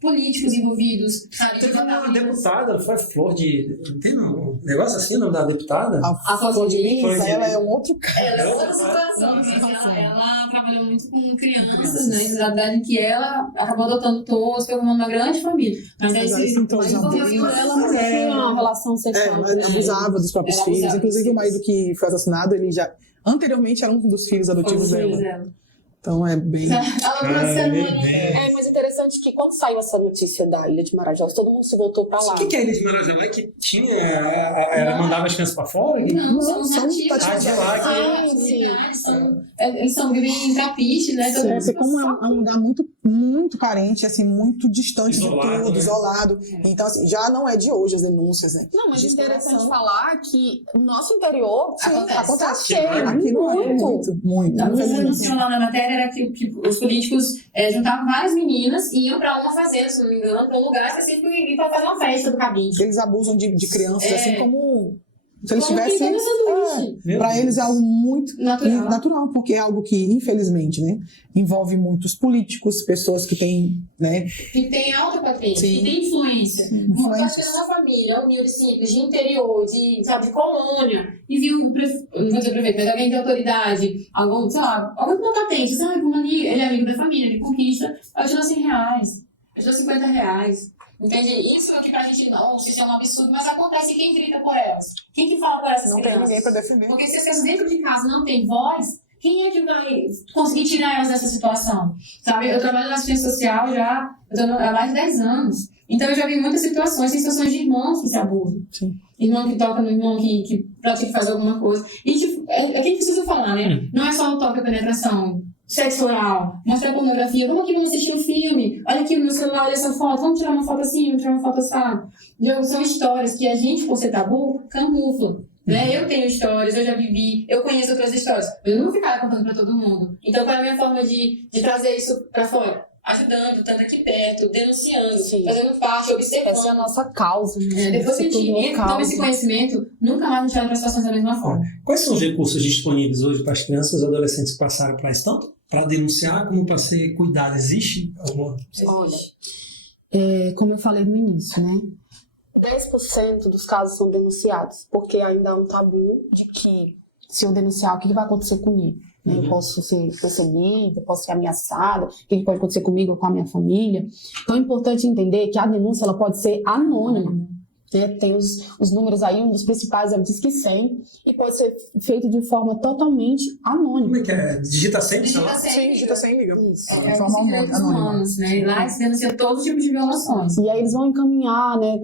políticos envolvidos, sabe? Teve uma deputada, foi Flor de... Tem um negócio assim, o nome da deputada? A Flor de Lis, Flor de ela Lis. é um outro caso. Ela é outra situação, mas ela trabalhou muito com crianças, né? Na verdade, que ela acabou adotando todos, formando uma grande família. Mas aí Mas se então, envolveu Ela não tinha uma relação sexual. mas abusava dos próprios Ela filhos. abusava Inclusive, dos o marido que foi assassinado, ele já... Anteriormente era um dos filhos adotivos dela. Então é bem... Ela trouxe Mas interessante que quando saiu essa notícia da Ilha de Marajó, todo mundo se voltou pra lá. O que é a Ilha de Marajó? É que tinha... Ela mandava as crianças pra fora? Não, são os são nativos. nativos. De lá Eles vivem em Trapiche, né? Sim, assim, como é um lugar muito, muito carente, assim, muito distante Isolado, de tudo, né? isolado. Então, assim, já não é de hoje as denúncias, né? Não, mas é De interessante exploração. falar que no nosso interior Acontece. tá cheio, Aqui não é muito. A coisa que mencionou lá na matéria era que os políticos juntavam várias meninas e iam pra uma fazenda, se não me engano, pra um lugar específico e pra fazer uma festa do cabide. Eles abusam de crianças, assim, como se eles Como tivessem... quem tá dançando Para eles é algo muito natural. porque é algo que, infelizmente, né, envolve muitos políticos, pessoas que têm, né, Que tem alta patente, Sim. que tem influência. Uma influências. pessoa da família, humilde, simples, de interior, de colônia, e viu, não vou dizer prefeito, mas alguém de autoridade, algum, sei lá, alguém com uma patente, sabe, ele é amigo da família, ele conquista, ajuda R$100, ajuda R$50. Entende? Isso é o que pra gente não, isso é um absurdo, mas acontece. Quem grita por elas? Quem que fala por essas não crianças? tem ninguém para defender. Porque se as crianças dentro de casa não têm voz, quem é que vai conseguir tirar elas dessa situação? Sabe, eu trabalho na assistência social já há mais de 10 anos. Então eu já vi muitas situações, tem situações de irmãos que se abusam. Sim. Irmão que toca no irmão, que pratica fazer alguma coisa. E tipo, é quem precisa falar, né? Não é só o toque, a penetração. Sexo oral, mostrar pornografia, vamos aqui, vamos assistir um filme, olha aqui no meu celular, olha essa foto, vamos tirar uma foto assim, vamos tirar uma foto assada. São histórias que a gente, por ser tabu, camufla. Né? Eu tenho histórias, eu já vivi, eu conheço outras histórias, eu não vou ficar contando pra todo mundo. Então, qual é a minha forma de trazer isso pra fora? Ajudando, estando aqui perto, denunciando, fazendo parte, observando. Essa é a nossa causa. Né? Depois que a gente toma esse conhecimento, nunca mais a gente olha para situações da mesma forma. Quais são os recursos disponíveis hoje para as crianças e adolescentes que passaram para isso? Tanto para denunciar como para ser cuidado? Existe alguma? Olha, como eu falei no início, né? 10% dos casos são denunciados, porque ainda há um tabu de que se eu denunciar, o que vai acontecer comigo? Eu posso ser perseguida, posso ser ameaçada, o que pode acontecer comigo ou com a minha família? Então é importante entender que a denúncia ela pode ser anônima. Né? Tem os números aí, um dos principais é o Disque 100, e pode ser feito de forma totalmente anônima. Como é que é? Digita sempre, sei lá? Sim, digita sem liga. Isso. De forma anônima. Né? E lá se denuncia todo tipo de violações. E aí eles vão encaminhar, né,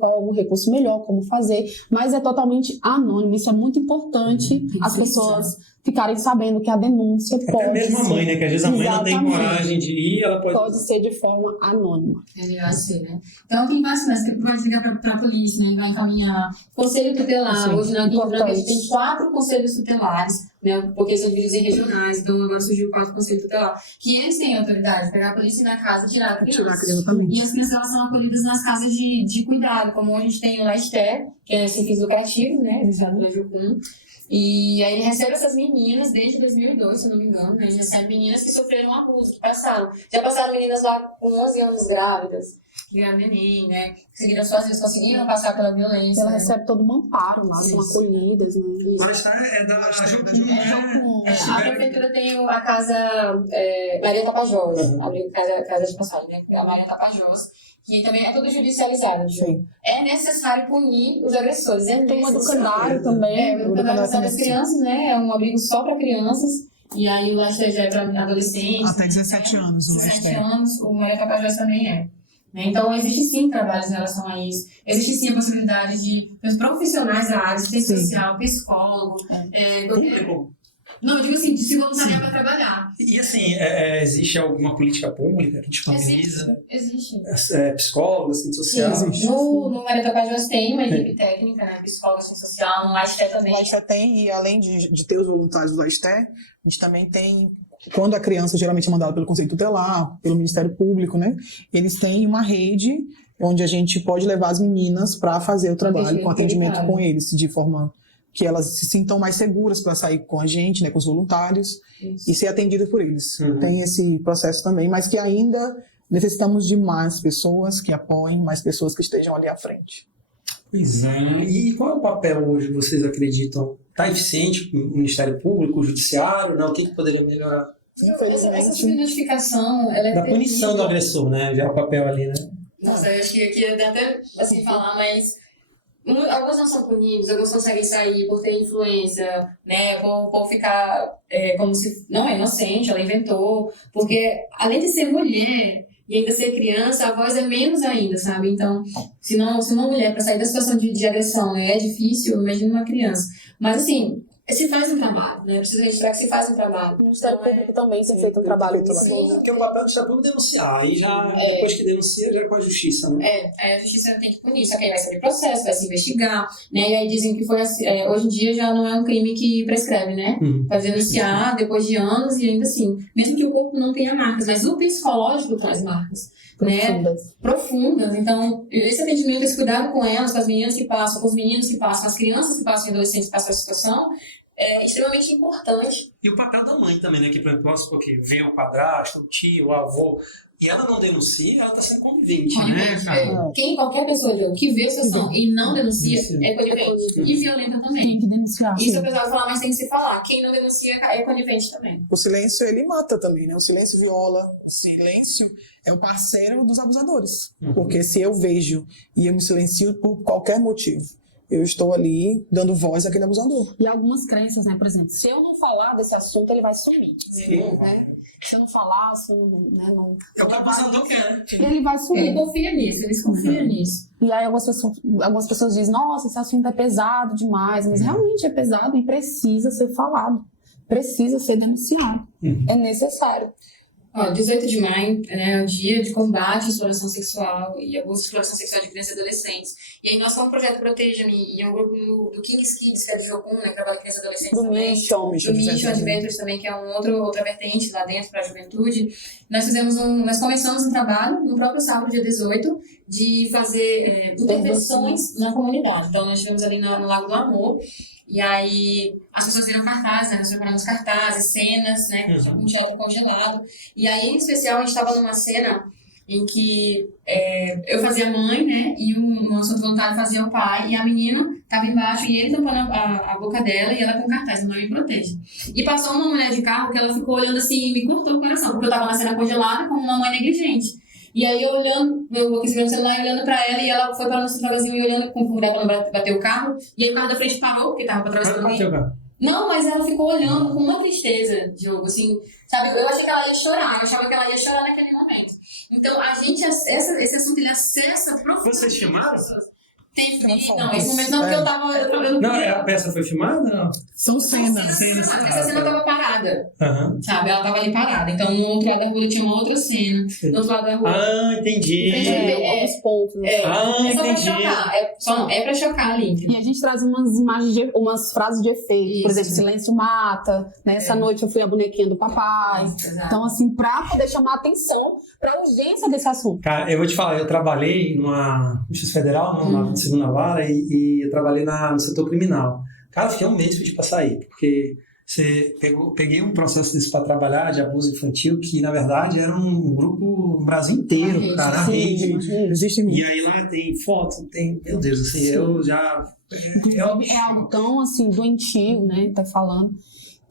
qual o recurso melhor, como fazer, mas é totalmente anônimo. Isso é muito importante as pessoas ficarem sabendo que a denúncia pode Até mesmo a mãe, né? Que às vezes a mãe não tem Exatamente. coragem de ir, ela pode... Pode ser de forma anônima. É legal assim, né? Então tem vários casos que pode ligar para a polícia, né? Vai encaminhar. Conselho tutelar. Sim, Hoje na importante. a gente tem 4 conselhos tutelares, né? Porque são divididos em regionais, então agora surgiu 4 conselhos tutelares. Que eles têm autoridade de pegar a polícia na casa e tirar a criança. Exatamente. E as crianças elas são acolhidas nas casas de cuidado, como a gente tem o Laster, que é sem fins lucrativos, né? Do Jucum. E aí ele recebe essas meninas desde 2002, se não me engano, né? Ele recebe meninas que sofreram abuso, que passaram. Já passaram meninas lá com 11 anos grávidas, que eram neném, né? Seguiram suas vidas, conseguiram passar pela violência. Ela né? recebe todo um amparo lá, são acolhidas, né? Mas é da Jucum, né? A prefeitura tem a casa Maria Tapajós, a casa de passagem, né? A Maria Tapajós, que também é tudo judicializado. Sim. É necessário punir os agressores. Tem um educandário também. O educandário das crianças, né? É um abrigo só para crianças. E aí o Laster já é para adolescentes. Até 17 anos o 17 Laster. anos, o Maria Tapajós também é. Né? Então, existe sim trabalhos em relação a isso. Existe sim a possibilidade de os profissionais da área, assistência social, psicólogo. Público. Não, eu digo assim, de se voluntariar para trabalhar. E assim, existe alguma política pública que disponibiliza Existe. psicólogos, assistente social? Existe. No Maria Tapajós tem uma equipe técnica, né? Psicóloga, assistente social, no Laster também. O Laster tem, e além de ter os voluntários do Laster, a gente também tem, quando a criança geralmente é mandada pelo Conselho Tutelar, pelo Ministério Público, né? Eles têm uma rede onde a gente pode levar as meninas para fazer o trabalho, com atendimento com eles, de forma que elas se sintam mais seguras para sair com a gente, né, com os voluntários, e ser atendidas por eles. Tem esse processo também, mas que ainda necessitamos de mais pessoas que apoiem, mais pessoas que estejam ali à frente. Pois é. E qual é o papel hoje, vocês acreditam? Está eficiente o Ministério Público, o Judiciário? Não? O que poderia melhorar? Essa subnotificação, ela é Da punição do terrível. agressor, né? Já é o papel ali, né? Nossa, eu acho que aqui eu até assim falar, mas alguns não são punidos, alguns conseguem sair por ter influência, né? Por ficar como se não é inocente, ela inventou, porque além de ser mulher e ainda ser criança, a voz é menos ainda, sabe? Então, se uma mulher para sair da situação de agressão é difícil, imagina uma criança. Mas assim, se faz um trabalho, né? Precisa registrar que se faz um trabalho. O Ministério Público também tem feito um trabalho muito bom. Porque o papel do Ministério Público é denunciar. Aí já, depois que denuncia, já é com a justiça, né? A justiça tem que punir, só que aí vai ser processo, vai se investigar, né? E aí dizem que foi assim, hoje em dia já não é um crime que prescreve, né? Vai denunciar depois de anos e ainda assim, mesmo que o corpo não tenha marcas, mas o psicológico traz marcas. Profundas. Então, esse atendimento, esse cuidado com elas, com as meninas que passam, com os meninos que passam, com as crianças que passam e adolescentes que passam essa situação, é extremamente importante. E o papel da mãe também, né? Que, por exemplo, porque vê o padrasto, o tio, o avô, e ela não denuncia, ela está sendo conivente, né? Qualquer pessoa que vê a situação e não denuncia é conivente. E violenta também. Tem que denunciar. Isso é pesado falar, mas tem que se falar. Quem não denuncia é conivente também. O silêncio, ele mata também, né? O silêncio viola, o silêncio é o parceiro dos abusadores. Porque se eu vejo e eu me silencio por qualquer motivo, eu estou ali dando voz àquele abusador. E algumas crenças, né? Por exemplo, se eu não falar desse assunto, ele vai sumir. Né? Se eu não falar, se eu não... É o que o abusador quer, né? Ele vai sumir. Eles confiam nisso. E aí algumas pessoas dizem, nossa, esse assunto é pesado demais. Mas realmente é pesado e precisa ser falado. Precisa ser denunciado. É necessário. 18 de maio, né, é o dia de combate à exploração sexual e abuso de exploração sexual de crianças e adolescentes. E aí nós, como projeto Proteja-me, e é um grupo do Kings Kids, que é do Jocum, né, que trabalha com crianças e adolescentes também. Do Mission Adventures também, que é outra vertente lá dentro para a juventude. Nós começamos um trabalho no próprio sábado, dia 18, de fazer intervenções na comunidade. Então nós estivemos ali no Lago do Amor. E aí as pessoas viram cartazes, né? Nós preparamos cartazes, cenas, né? Com teatro congelado. E aí, em especial, a gente estava numa cena em que eu fazia a mãe, né? E o nosso voluntário fazia o pai. E a menina estava embaixo e ele tampando a boca dela e ela com cartaz, não me protege. E passou uma mulher de carro que ela ficou olhando assim e me cortou o coração. Porque eu estava na cena congelada com uma mãe negligente. E aí eu olhando, eu aqui segurando o celular e olhando pra ela, e ela foi para o nosso devagarzinho e olhando com o pra não bater o carro. E aí o carro da frente parou, porque tava pra atravessando alguém. Não, mas ela ficou olhando com uma tristeza, Diogo, assim, sabe? Eu achei que ela ia chorar, eu achava que ela ia chorar naquele momento. Então, a gente, esse assunto, ele acessa profundamente. Vocês filmaram? Não, esse momento não, porque eu tava... Não, a peça foi filmada? Não. São cenas. Essa cena tava parada, sabe? Ela tava ali parada. Então, no outro lado da rua tinha uma outra cena. Do outro lado da rua... Entendi. Alguns pontos. É pra chocar ali. E a gente traz umas imagens, umas frases de efeito. Isso. Por exemplo, silêncio mata. Né? Essa noite eu fui a bonequinha do papai. Exato. Então, assim, pra poder chamar atenção pra urgência desse assunto. Cara, eu vou te falar, eu trabalhei numa Justiça Federal, numa segunda vara, e eu trabalhei no setor criminal. Cara, fiquei um mês pra sair, porque peguei um processo desse para trabalhar, de abuso infantil, que na verdade era um grupo no Brasil inteiro, cara. E aí lá tem foto, tem... Meu Deus, assim, eu já... É algo tão, assim, doentio, né, tá falando,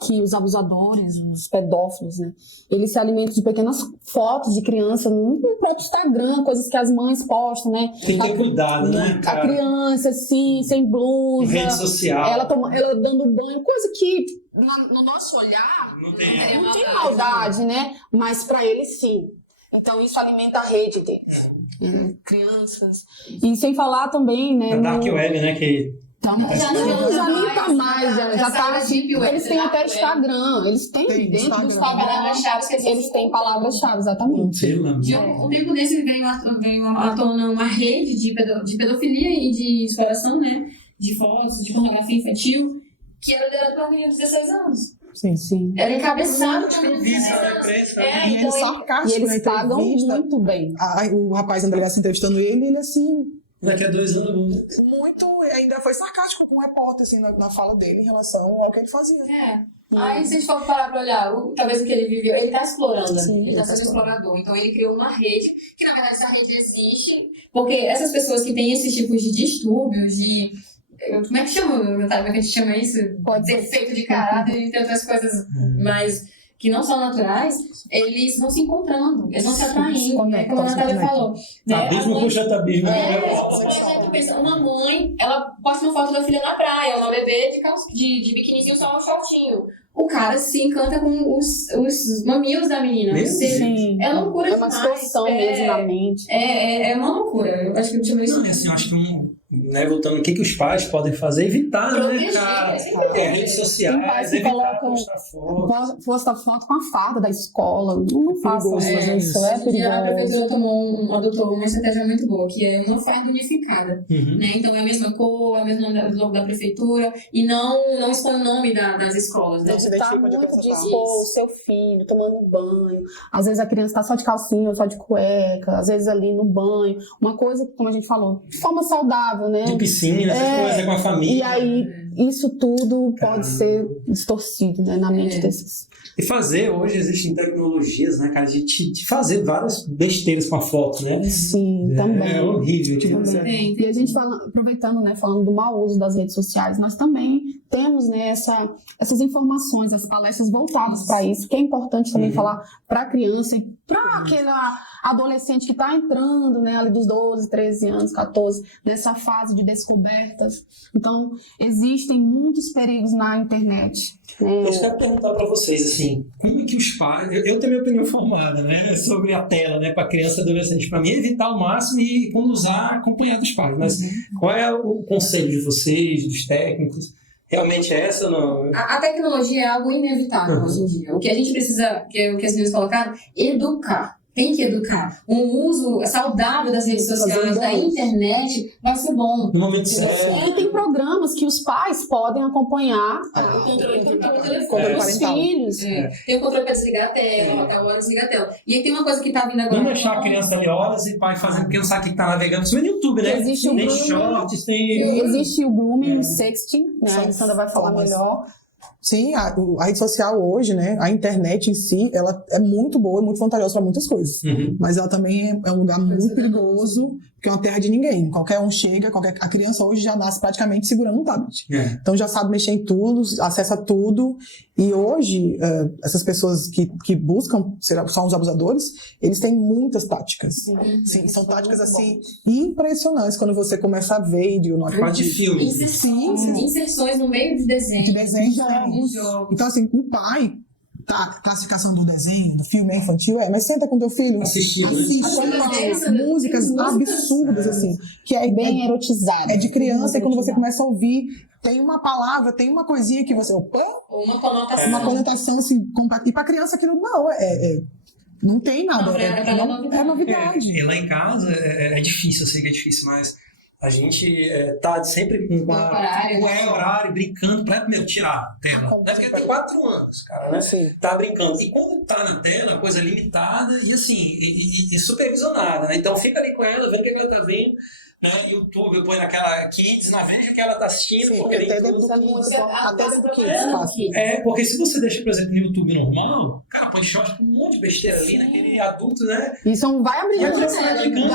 que os abusadores, os pedófilos, né, eles se alimentam de pequenas fotos de criança no próprio Instagram, coisas que as mães postam, né? Tem que ter cuidado, né, cara? A criança, assim, sem blusa. Rede social. Ela dando banho, coisa que no nosso olhar não tem maldade, né? Mas para eles, sim. Então, isso alimenta a rede deles. Crianças. E sem falar também, né? A Dark Web, né, que... Então, já nem tá mais, já tá assim. Eles têm até Instagram, eles têm dentro do Instagram, eles têm palavras-chave, exatamente. Um tempo desse veio à tona uma rede de pedofilia e de exploração, né? De fotos, de pornografia infantil, que era liderada por uma menina de 16 anos. Sim. Era encabeçado por uma menina de 16 anos. E ele sarcástico, e eles pagam muito bem. O rapaz André entrevistando ele assim... Daqui a 2 anos... Muito, ainda foi sarcástico com o repórter, assim, na fala dele em relação ao que ele fazia. Aí, se a gente for parar pra olhar, talvez o que ele viveu, ele tá explorando, Sim, ele tá sendo explorador. Então, ele criou uma rede, que na verdade essa rede existe, porque essas pessoas que têm esses tipos de distúrbios, de. Como é que chama, Natália? Como é que a gente chama isso? Pode ser. Defeito de caráter e outras coisas mais que não são naturais, eles vão se encontrando, eles vão se atraindo. conectam, Como a Natália se falou. Né? Abismo puxa abismo. Por exemplo, pensa, uma mãe, ela posta uma foto da filha na praia, uma bebê de biquinizinho, só um shortinho. O cara se encanta com os mamilos da menina. Meu Sim. É loucura É uma demais. situação mesmo na mente. É uma loucura. Eu acho que eu chamo isso. Não, assim, eu acho que voltando, o que os pais podem fazer? Evitar, né, Proteger, cara? sempre Redes Tem sociais, pais que evitar colocam- postar foto. Posta foto com a farda da escola. Não façam perigoso isso, é A perigoso. prefeitura adotou uma estratégia muito boa, que é uma oferta unificada. Uhum. Né? Então é a mesma cor, é o mesmo logo da prefeitura, e não expõe o nome das escolas. Né? Não se Tá identifica onde a muito criança de tá. expor o seu filho tomando banho. Às vezes a criança tá só de calcinha ou só de cueca, às vezes ali no banho. Uma coisa, como a gente falou, de forma saudável, né? De piscina, essas coisas com a família. E aí, isso tudo pode ser distorcido, né, na mente desses. E fazer, hoje existem tecnologias, né, cara, de fazer várias besteiras com a foto, né? Sim, também. É horrível. Tipo, Tem. E a gente aproveitando, né, falando do mau uso das redes sociais, nós também temos, né, essas informações, as palestras voltadas para isso, que é importante também falar para a criança e para aquele adolescente que está entrando, né, ali dos 12, 13 anos, 14, nessa fase de descobertas. Então, existem muitos perigos na internet. Eu quero perguntar para vocês, assim, como é que os pais... Eu tenho minha opinião formada, né, sobre a tela, né, para criança e adolescente. Para mim é evitar ao máximo e quando usar, acompanhar dos pais. Mas qual é o conselho de vocês, dos técnicos? Realmente é essa ou não? A tecnologia é algo inevitável hoje em dia. O que a gente precisa, que é o que as meninas colocaram, educar. Tem que educar. Um uso saudável das redes sociais, da internet, vai ser bom. No momento certo. E tem programas que os pais podem acompanhar O controle do telefone. Controle os parental. filhos. Tem o controle para desligar a tela, até hora desligar a tela. E aí tem uma coisa que tá vindo agora. Não deixar a criança ali horas e pai fazendo, porque não sabe o que tá navegando. Principalmente no YouTube, né? Existe tem grooming. shorts, tem... Existe o grooming, o sexting, né? A Alessandra vai falar formas. melhor. Sim, a rede social hoje, né, a internet em si, ela é muito boa e muito vantajosa para muitas coisas. Uhum. Mas ela também é um lugar muito perigoso, porque é uma terra de ninguém. Qualquer um chega, a criança hoje já nasce praticamente segurando um tablet. É. Então já sabe mexer em tudo, acessa tudo. E hoje, essas pessoas que buscam ser só os abusadores, eles têm muitas táticas. Sim, são táticas assim impressionantes quando você começa a ver vídeo no Quase de filme. Inserções no meio de desenho. de desenho. De jogo. Então, assim, o pai, a classificação do desenho, do filme é infantil, mas senta com teu filho, Assistindo, né? assiste, Acompanha. músicas absurdas, assim, que é Bem erotizado. é de criança, e quando você começa a ouvir, tem uma palavra, tem uma coisinha que você, opa, Ou uma conotação. uma conotação, assim, completa. E pra criança aquilo não, não tem nada, Não, é novidade. E lá em casa é difícil, eu sei que é difícil, mas a gente tá sempre com horário, brincando pra primeiro tirar a tela. Né? Porque ele tem 4 anos, cara, né? Sim. Tá brincando. E quando tá na tela, coisa limitada e assim, e supervisionada, né? Então fica ali com ela, vendo o que ela tá vendo. Né? YouTube, eu ponho naquela Kids, na veja que ela tá assistindo, porque tem Até tudo. dentro do que É, porque se você deixa, por exemplo, no YouTube normal, cara, põe short com um monte de besteira ali, naquele adulto, né? Isso vai abrindo. E a criança vai brincando,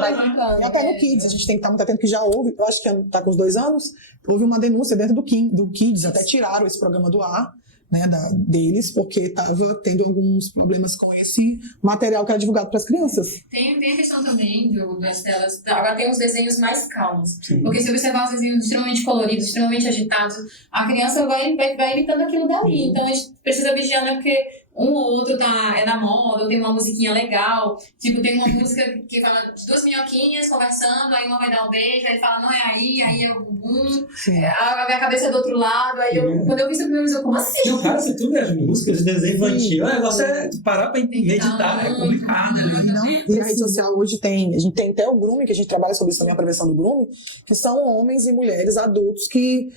Vai né? brincando. E até no Kids, a gente tem que estar muito atento que já houve, eu acho que tá com os 2 anos, houve uma denúncia dentro do Kids, até tiraram esse programa do ar, né, deles, porque estava tendo alguns problemas com esse material que era divulgado para as crianças. Tem a questão também das telas. Agora tem os desenhos mais calmos. Porque se observar os desenhos extremamente coloridos, extremamente agitados, a criança vai imitando aquilo dali. Então a gente precisa vigiar, né? Porque um ou outro é na moda, ou tem uma musiquinha legal. Tipo, tem uma música que fala de 2 minhoquinhas conversando, aí uma vai dar um beijo, aí fala, não é aí é o bumbum, a minha cabeça é do outro lado. Aí quando eu vi isso a primeira vez, eu, como assim? Não, cara, se tu vê as músicas, os desenhos infantis, o negócio é tu parar pra meditar, é complicado, né? E na rede social hoje a gente tem até o grooming, que a gente trabalha sobre isso também, a prevenção do grooming, que são homens e mulheres adultos que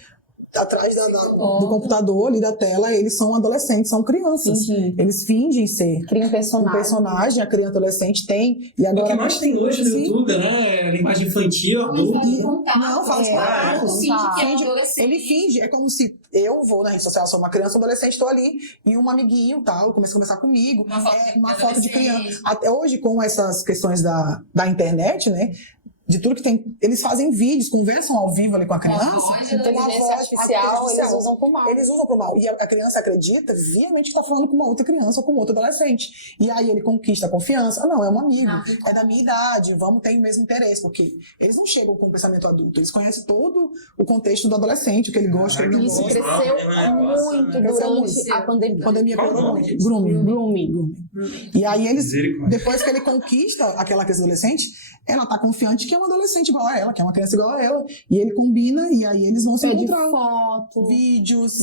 atrás do computador ali da tela, eles são adolescentes, são crianças. Sim. Eles fingem ser Cria um um personagem. personagem, a criança adolescente tem. E O agora, que mais tem hoje no Sim. YouTube, né? imagem infantil, adulto. Não, faz parte. Finge que é um adolescente. Ele finge, é como se eu vou na rede social, sou uma criança, um adolescente, estou ali, e um amiguinho tal, começa a conversar comigo. Uma foto de criança. Até hoje, com essas questões da internet, né? De tudo que tem. Eles fazem vídeos, conversam ao vivo ali com a criança. Inteligência artificial, eles usam pro mal. Eles usam pro mal. E a criança acredita viamente que está falando com uma outra criança ou com outro adolescente. E aí ele conquista a confiança. Ah, não, é um amigo, é da minha idade, vamos ter o mesmo interesse. Porque eles não chegam com o pensamento adulto, eles conhecem todo o contexto do adolescente, o que ele gosta, o que ele não Isso gosta. cresceu muito durante a pandemia. Pandemia Qual o pelo nome disso? grooming. E aí eles, Misericórdia. depois que ele conquista aquela criança adolescente, ela tá confiante que é um adolescente igual a ela, que é uma criança igual a ela. E ele combina, e aí eles vão se Pede encontrar. foto, Vídeos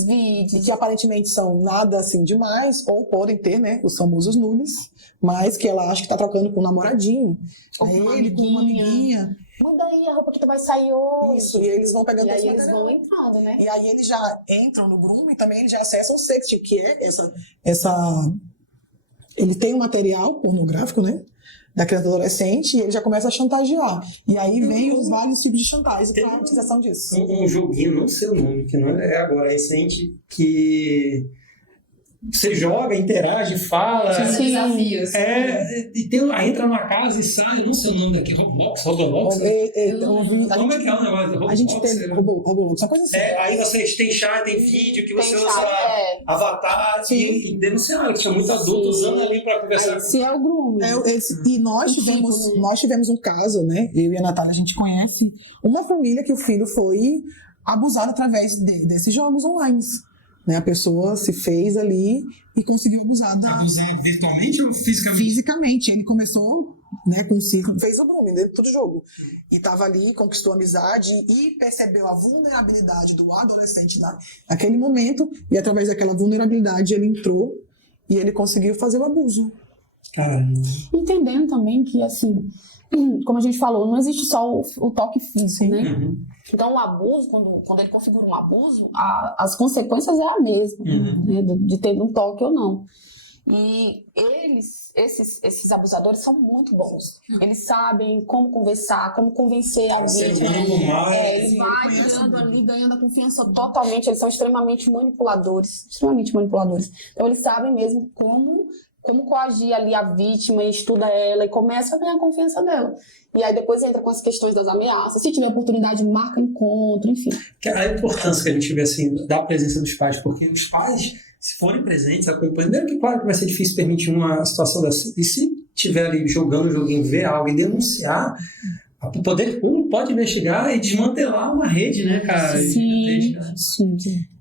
que aparentemente são nada assim demais, ou podem ter, né, os famosos nudes, mas que ela acha que tá trocando com um namoradinho. Ou com uma Ele com uma amiguinha. manda aí a roupa que tu vai sair hoje. Isso, e eles vão pegando E aí esse eles material. vão entrando, né? E aí eles já entram no groom e também eles já acessam o sexting, que é essa... Ele tem um material pornográfico, né? Da criança e do adolescente, e ele já começa a chantagear. E aí vem os vários tipos de chantagem para a utilização disso. Um joguinho, não sei o nome, que não é agora, é recente, que você joga, interage, fala. Sim. Desafios. E aí entra numa casa e sai, não sei o nome daqui, Roblox. Como Como é que é o negócio? A gente teve Roblox, uma coisa assim. Aí vocês têm chat, tem vídeo que você Tem usa chat, avatar e denunciar, que tinha muito adulto usando ali para conversar. Se é o grooming. E nós tivemos um caso, né? Eu e a Natália, a gente conhece uma família que o filho foi abusado através desses jogos online. Né? A pessoa se fez ali e conseguiu abusar Virtualmente ou fisicamente? fisicamente. Ele começou, né, com o circo, fez o grooming dentro do jogo. E estava ali, conquistou amizade e percebeu a vulnerabilidade do adolescente naquele momento. E através daquela vulnerabilidade ele entrou e ele conseguiu fazer o abuso. Caramba. Entendendo também que, assim, como a gente falou, não existe só o toque físico, né? Uhum. Então, o abuso, quando ele configura um abuso, as consequências é a mesma, né? De ter um toque ou não. E esses abusadores são muito bons. Eles sabem como conversar, como convencer a vítima. Ele vai ganhando ali, ganhando a confiança totalmente. Eles são extremamente manipuladores. Então, eles sabem mesmo como coagir ali a vítima, e estuda ela e começa a ganhar a confiança dela. E aí depois entra com as questões das ameaças. Se tiver oportunidade, marca encontro, enfim. A importância que a gente vê assim, da presença dos pais, porque os pais, se forem presentes, acompanham. Primeiro que, claro, que vai ser difícil permitir uma situação dessa. E se tiver ali jogando o joguinho, ver algo e denunciar, o poder público pode investigar e desmantelar uma rede, né, cara? Sim.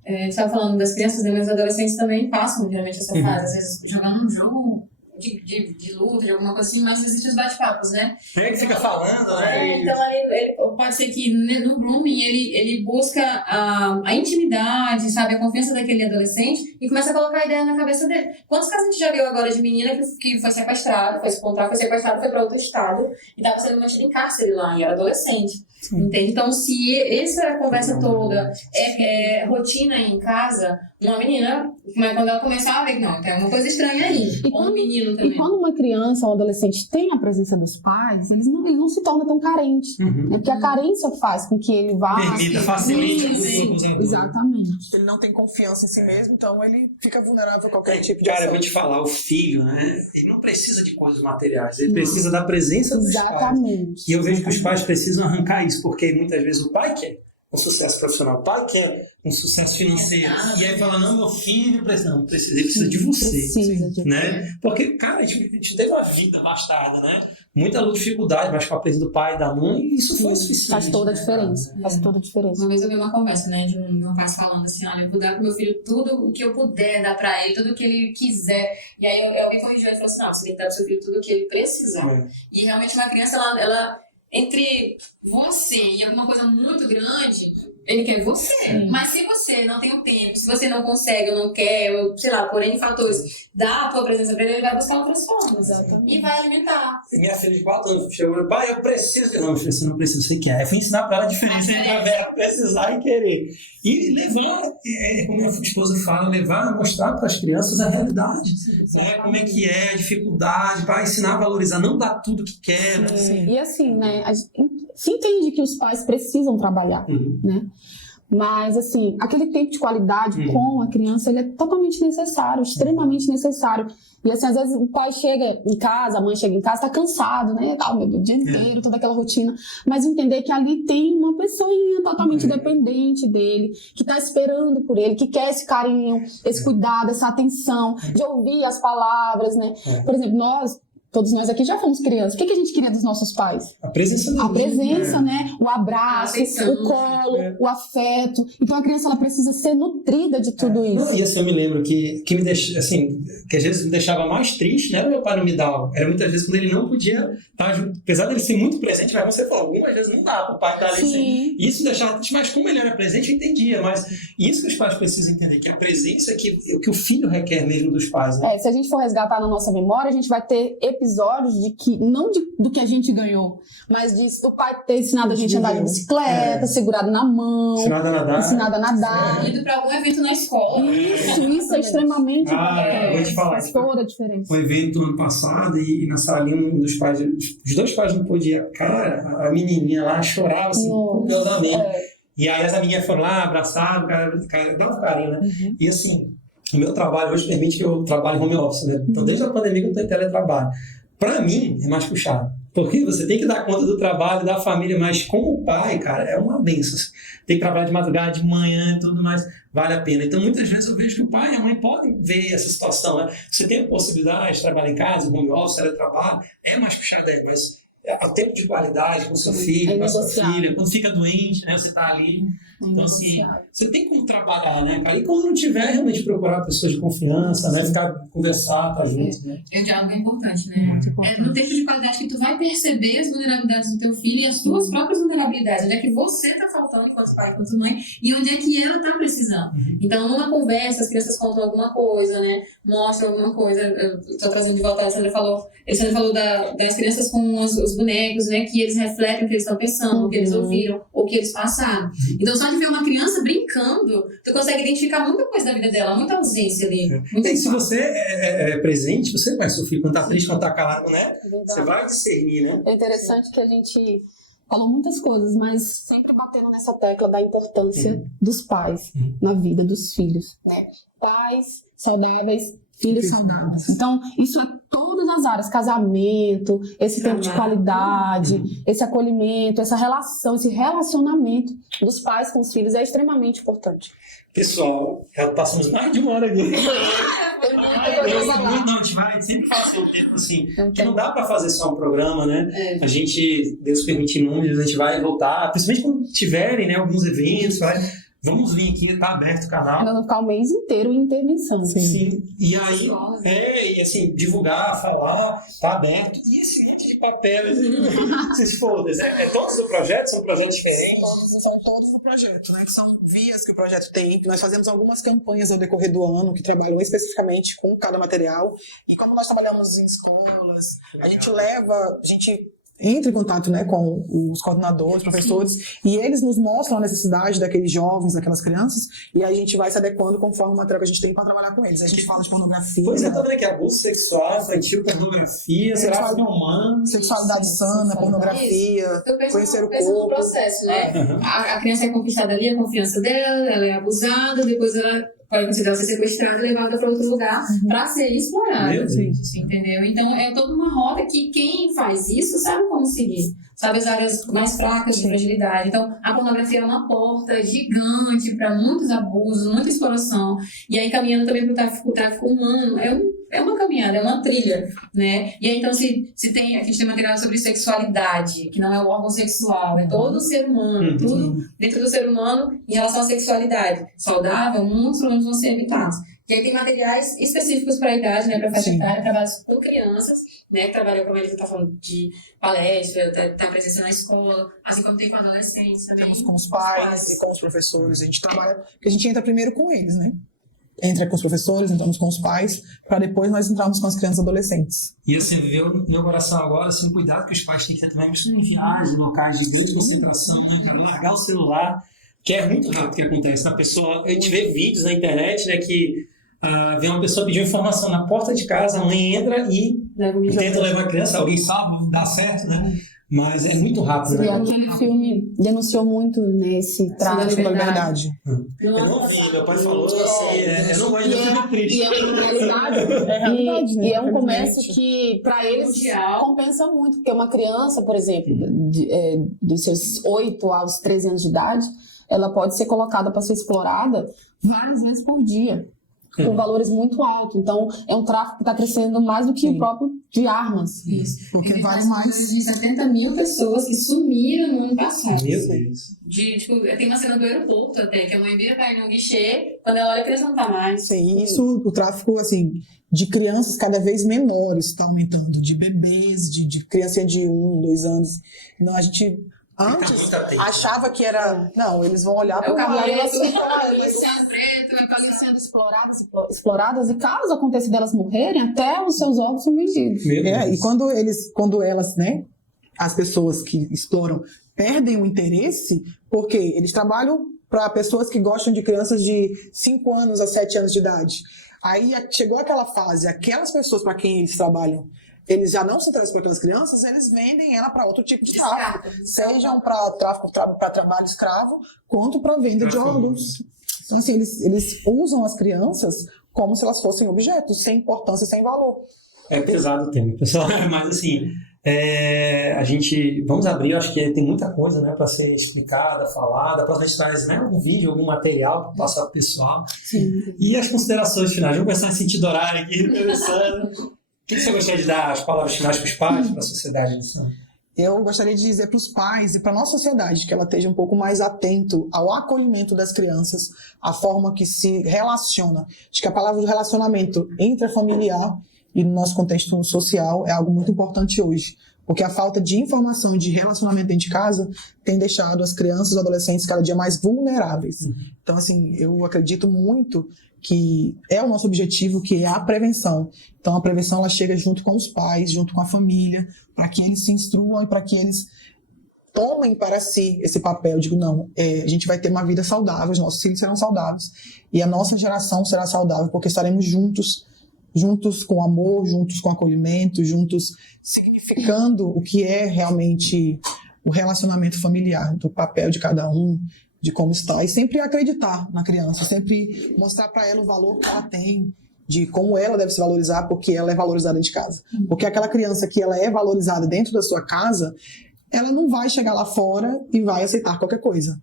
A gente estava falando das crianças, né, mas os adolescentes também passam geralmente essa fase, às vezes jogando um jogo de luta, de alguma coisa assim, mas existem os bate-papos, né? Quem é que fica falando, né? Então ele pode ser que no grooming ele busca a intimidade, sabe, a confiança daquele adolescente e começa a colocar a ideia na cabeça dele. Quantos casos a gente já viu agora de menina que foi sequestrada, foi sequestrada, foi para outro estado e estava sendo mantida em cárcere lá e era adolescente. Entende? Então, se essa conversa toda é rotina em casa, uma menina, quando ela começar a ver que não, tem alguma coisa estranha aí. Ou um menino também. E quando uma criança ou um adolescente tem a presença dos pais, ele não se torna tão carente. Uhum. Porque a carência faz com que ele vá... Permita facilmente. Exatamente. Ele não tem confiança em si mesmo, então ele fica vulnerável a qualquer tipo de Cara, eu ação. vou te falar, o filho, né? Ele não precisa de coisas materiais, ele precisa da presença dos pais. Exatamente. E eu vejo que os pais precisam arrancar isso, porque muitas vezes o pai quer um sucesso profissional, o pai quer um sucesso financeiro. E aí fala, não, meu filho precisa, ele precisa de você. Precisa de Né? Porque, cara, a gente teve uma vida bastarda, né? Muita luta, dificuldade, mas com a presença do pai e da mãe, isso foi suficiente. Faz toda a né, diferença. cara? Faz toda a diferença. Uma vez eu vi uma conversa, né, de um pai falando assim, olha, eu vou dar pro meu filho tudo o que eu puder dar pra ele, tudo o que ele quiser. E aí alguém corrigiu e falou assim, não, você tem que dar pro seu filho tudo o que ele precisar. É. E realmente uma criança, ela entre você e alguma coisa muito grande, ele quer você. Sim. Mas se você não tem o tempo, se você não consegue ou não quer, ou, sei lá, por N fatores, dá a tua presença pra ele, ele vai buscar outras formas. Exatamente. E vai alimentar. E minha filha de 4 anos chegou, pai, eu preciso. Não, filha, você não precisa, você quer. Eu fui ensinar pra ela a diferença entre ela precisar e querer. E levar, como a minha esposa fala, mostrar para as crianças a realidade. Como é que é, a dificuldade, para ensinar a valorizar, não dar tudo que quer. Né? E assim, né, se entende que os pais precisam trabalhar, né? Mas, assim, aquele tempo de qualidade com a criança, ele é totalmente necessário, extremamente necessário. E, assim, às vezes o pai chega em casa, a mãe chega em casa, tá cansado, né? Meu Deus, o dia inteiro, toda aquela rotina. Mas entender que ali tem uma pessoinha totalmente dependente dele, que tá esperando por ele, que quer esse carinho, esse cuidado, essa atenção, de ouvir as palavras, né? Por exemplo, todos nós aqui já fomos crianças. O que a gente queria dos nossos pais? A presença deles. A presença, né? O abraço, o colo, o afeto. Então a criança ela precisa ser nutrida de tudo isso. Não, e assim, eu me lembro que me deixa, assim, que às vezes me deixava mais triste, não era meu pai não me dar. Era muitas vezes quando ele não podia estar junto. Apesar dele ser muito presente, mas você falou, algumas vezes não dá para o pai estar ali. Assim. Isso me deixava triste, mas como ele era presente, eu entendia. Mas isso que os pais precisam entender, que a presença é que o filho requer mesmo dos pais. Né? Se a gente for resgatar na nossa memória, a gente vai ter episódios de que, não do que a gente ganhou, mas do pai ter ensinado a gente a andar de bicicleta, segurado na mão, ensinado a nadar. Indo para algum evento na escola. Isso é extremamente vou te falar, faz toda a diferença. Um evento no ano passado e na salinha os dois pais não podiam. Cara, a menininha lá chorava assim, copiosamente. E aí as amigas foram lá, abraçavam, cara, dá um carinho, né? E assim, o meu trabalho hoje permite que eu trabalhe home office, né? Então desde a pandemia que eu estou em teletrabalho. Para mim, é mais puxado. Porque você tem que dar conta do trabalho, da família, mas como pai, cara, é uma benção. Tem que trabalhar de madrugada, de manhã e tudo mais, vale a pena. Então, muitas vezes eu vejo que o pai e a mãe podem ver essa situação, né? Você tem a possibilidade de trabalhar em casa, home office, teletrabalho, é mais puxado aí, mas há tempo de qualidade com seu filho, com a sua filha, quando fica doente, né, você está ali. Então, assim, você tem como trabalhar, né, cara? E quando não tiver, realmente procurar pessoas de confiança, né? Conversar, estar junto, né? O diálogo é importante, né? É no tempo de qualidade que tu vai perceber as vulnerabilidades do teu filho e as tuas próprias vulnerabilidades. Onde é que você está faltando enquanto pai, enquanto mãe, e onde é que ela está precisando. Então, numa conversa, as crianças contam alguma coisa, né? Mostram alguma coisa. Eu estou trazendo de volta, a Sandra falou das crianças com os bonecos, né? Que eles refletem o que eles estão pensando, o que eles ouviram, ou o que eles passaram. Então, só de ver uma criança brincando, tu consegue identificar muita coisa da vida dela, muita ausência ali. E se você é presente, você vai sofrer quando tá triste, quando tá calado, né? Você vai discernir, né? É interessante que a gente falou muitas coisas, mas sempre batendo nessa tecla da importância dos pais na vida dos filhos, né? Pais saudáveis, filhos saudáveis. Então, isso é todas as áreas, casamento, esse tempo de qualidade, esse acolhimento, essa relação, esse relacionamento dos pais com os filhos é extremamente importante. Pessoal, já passamos mais de uma hora aqui. Não, a gente vai sempre fazer um tempo assim, que não dá para fazer só um programa, né? A gente, Deus permite números, a gente vai voltar, principalmente quando tiverem, né, alguns eventos, vamos vir aqui, tá aberto o canal. Nós vamos ficar o mês inteiro em intervenção. Sim. E aí, e assim, divulgar, falar, tá aberto. E esse monte de papel, vocês foda-se. Todos do projeto? São projetos diferentes? São todos do projeto, né? Que são vias que o projeto tem. Nós fazemos algumas campanhas ao decorrer do ano que trabalham especificamente com cada material. E como nós trabalhamos em escolas, a gente entra em contato, né, com os coordenadores, professores, e eles nos mostram a necessidade daqueles jovens, daquelas crianças, e aí a gente vai se adequando conforme o material que a gente tem para trabalhar com eles. A gente fala de pornografia. Pois é, tá vendo aqui, abuso sexual, infantil, pornografia, tráfico humano, sexualidade sana, pornografia, conhecer o corpo. Processo, né? A criança é conquistada ali, a confiança dela, ela é abusada, depois ela pode considerar ser sequestrada e levada para outro lugar para ser explorada. Entendeu? Então é toda uma roda que quem faz isso sabe como seguir, sabe as áreas mais fracas de fragilidade. Então a pornografia é uma porta gigante para muitos abusos, muita exploração, e aí caminhando também para o tráfico humano. É uma caminhada, é uma trilha, né? E aí, então, se tem, aqui a gente tem material sobre sexualidade, que não é o órgão sexual, é todo o ser humano, tudo dentro do ser humano em relação à sexualidade. Saudável, muitos problemas vão ser evitados. E aí tem materiais específicos para a idade, né? Para faixa etária, trabalhos com crianças, né? Trabalham, como ele está falando, de palestra, tá presença na escola, assim como tem com adolescentes também. Com os pais e com os professores. A gente trabalha, porque a gente entra primeiro com eles, né? Entra com os professores, entramos com os pais, para depois nós entrarmos com as crianças e adolescentes. E assim, meu coração agora, assim, o cuidado que os pais têm que ter também em viagens, locais de muita concentração, né, para largar o celular, que é muito rápido que acontece. A pessoa, a gente vê vídeos na internet, né, que vem uma pessoa pedir informação na porta de casa, a mãe entra e tenta levar a criança, alguém sabe, dá certo, né? Mas é muito rápido, E né? aquele filme denunciou muito, né, esse tráfico. Sobre a liberdade. Eu não vi, meu pai falou assim, eu não gosto de filme triste. E é uma realidade. realidade, né? E é um comércio Infelizmente. que, para eles, Mundial. compensa muito. Porque uma criança, por exemplo, dos seus 8 aos 13 anos de idade, ela pode ser colocada para ser explorada várias vezes por dia, com valores muito altos. Então, é um tráfico que está crescendo mais do que o próprio de armas. Isso. Porque Teve vale mais mais. de 70 mil pessoas que sumiram no ano passado. Meu Deus. Tem uma cena do aeroporto até, que a mãe vira pra ir no guichê, quando ela olha a criança não tá mais. Sim, isso, o tráfico, assim, de crianças cada vez menores está aumentando, de bebês, de criança de 1, 2 anos. Não, a gente antes muito atento, né? achava que era... Não, eles vão olhar É o para cabelo o policial preto, vai Ali sendo exploradas, e caso aconteça delas morrerem, até os seus órgãos são vendidos. Meu Deus. e quando elas, né, as pessoas que exploram perdem o interesse, porque eles trabalham para pessoas que gostam de crianças de 5 anos a 7 anos de idade. Aí chegou aquela fase, aquelas pessoas para quem eles trabalham, eles já não se interessam pelas crianças, eles vendem ela para outro tipo de tráfico, sejam para tráfico para trabalho escravo, quanto para venda de órgãos. Então, assim, eles usam as crianças como se elas fossem objetos, sem importância e sem valor. É pesado o tema, pessoal, mas assim, a gente, vamos abrir, eu acho que tem muita coisa, né, para ser explicada, falada, para a gente traz, né, algum vídeo, algum material para passar para o pessoal. Sim. E as considerações finais, vamos começar a sentir horário aqui, pensando. O que você gostaria de dar as palavras finais para os pais, para a sociedade, Lição? Eu gostaria de dizer para os pais e para a nossa sociedade que ela esteja um pouco mais atento ao acolhimento das crianças, a forma que se relaciona. Acho que a palavra do relacionamento intrafamiliar e no nosso contexto social é algo muito importante hoje, porque a falta de informação e de relacionamento dentro de casa tem deixado as crianças e os adolescentes cada dia mais vulneráveis. Então, assim, eu acredito muito que é o nosso objetivo, que é a prevenção. Então, a prevenção ela chega junto com os pais, junto com a família, para que eles se instruam e para que eles tomem para si esse papel. Digo, não, a gente vai ter uma vida saudável, os nossos filhos serão saudáveis e a nossa geração será saudável, porque estaremos juntos com amor, juntos com acolhimento, juntos significando o que é realmente o relacionamento familiar, do papel de cada um, de como está, e sempre acreditar na criança, sempre mostrar para ela o valor que ela tem, de como ela deve se valorizar, porque ela é valorizada dentro de casa. Porque aquela criança que ela é valorizada dentro da sua casa, ela não vai chegar lá fora e vai aceitar qualquer coisa.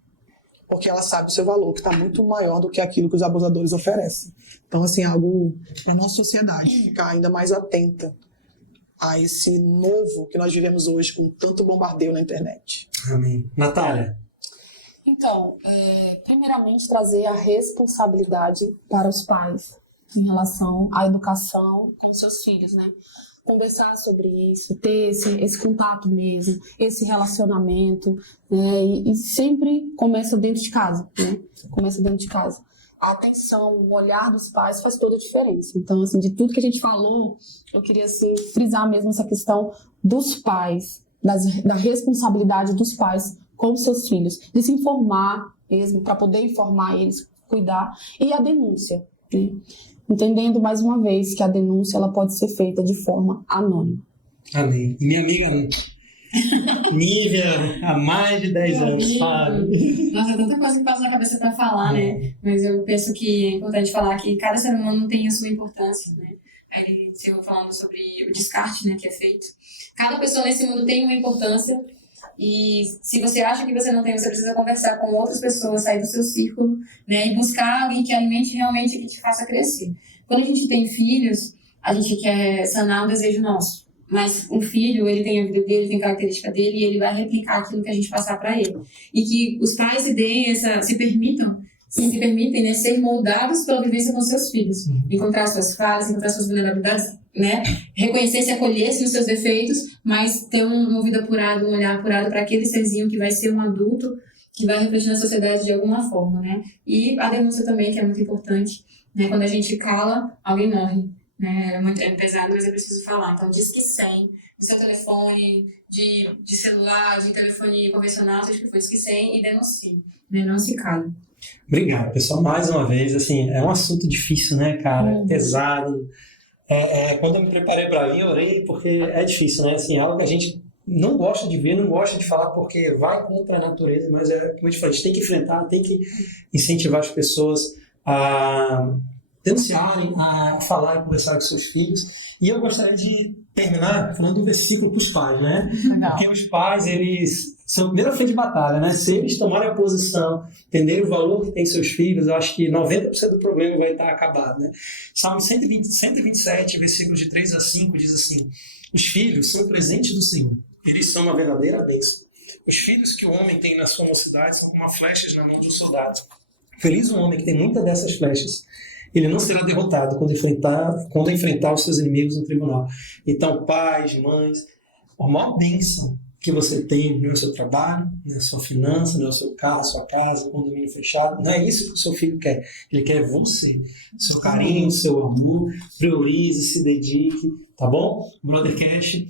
Porque ela sabe o seu valor, que está muito maior do que aquilo que os abusadores oferecem. Então, assim, algo para a nossa sociedade ficar ainda mais atenta a esse novo que nós vivemos hoje com tanto bombardeio na internet. Amém. Natália? Então, primeiramente, trazer a responsabilidade para os pais em relação à educação com seus filhos, né? Conversar sobre isso, ter esse contato mesmo, esse relacionamento, né? E sempre começa dentro de casa, né? Começa dentro de casa. A atenção, o olhar dos pais faz toda a diferença. Então, assim, de tudo que a gente falou, eu queria, assim, frisar mesmo essa questão dos pais, da responsabilidade dos pais com os seus filhos, de se informar mesmo, para poder informar eles, cuidar. E a denúncia, né? Entendendo mais uma vez que a denúncia ela pode ser feita de forma anônima. Amém. E minha amiga Nívia, há mais de 10 anos, sabe? Nossa, tanta coisa que passa na cabeça pra falar, né? Mas eu penso que é importante falar que cada ser humano tem a sua importância, né? Aí, se eu falando sobre o descarte, né, que é feito. Cada pessoa nesse mundo tem uma importância. E se você acha que você não tem, você precisa conversar com outras pessoas, sair do seu círculo, né, e buscar alguém que alimente realmente e que te faça crescer. Quando a gente tem filhos, a gente quer sanar um desejo nosso. Mas um filho, ele tem a vida dele, tem a característica dele e ele vai replicar aquilo que a gente passar para ele. E que os pais se permitem, né, ser moldados pela vivência com seus filhos. Encontrar suas falhas, encontrar suas vulnerabilidades, né? Reconhecer, se acolher os seus defeitos, mas ter uma vida apurada, um olhar apurado para aquele serzinho que vai ser um adulto, que vai refletir na sociedade de alguma forma, né? E a denúncia também, que é muito importante, né? Quando a gente cala, alguém morre, né? É muito pesado, mas é preciso falar. Então, diz que 100, do seu telefone, de celular, de telefone convencional, seja o que for, diz que 100 e denuncie, né? Não se cale. Obrigado, pessoal, mais uma vez, assim, é um assunto difícil, né, cara? Pesado. Quando eu me preparei para vir, eu orei porque é difícil, né? Assim, algo que a gente não gosta de ver, não gosta de falar porque vai contra a natureza, mas como eu te falei, a gente tem que enfrentar, tem que incentivar as pessoas a denunciarem, a falar e conversar com seus filhos. E eu gostaria de terminar falando um versículo para os pais, né? Legal. Porque os pais, eles são a primeira frente de batalha, né? Se eles tomarem a posição, entenderem o valor que tem seus filhos, eu acho que 90% do problema vai estar acabado, né? Salmo 127, versículos de 3 a 5, diz assim: os filhos são presentes do Senhor, eles são uma verdadeira bênção. Os filhos que o homem tem na sua mocidade são como flechas na mão de um soldado. Feliz o homem que tem muitas dessas flechas. Ele não será derrotado quando enfrentar os seus inimigos no tribunal. Então, pais, mães, a maior bênção que você tem no seu trabalho, na sua finança, no seu carro, sua casa, condomínio fechado, não é isso que o seu filho quer. Ele quer você, seu carinho, seu amor. Priorize, se dedique, tá bom? Brothercast,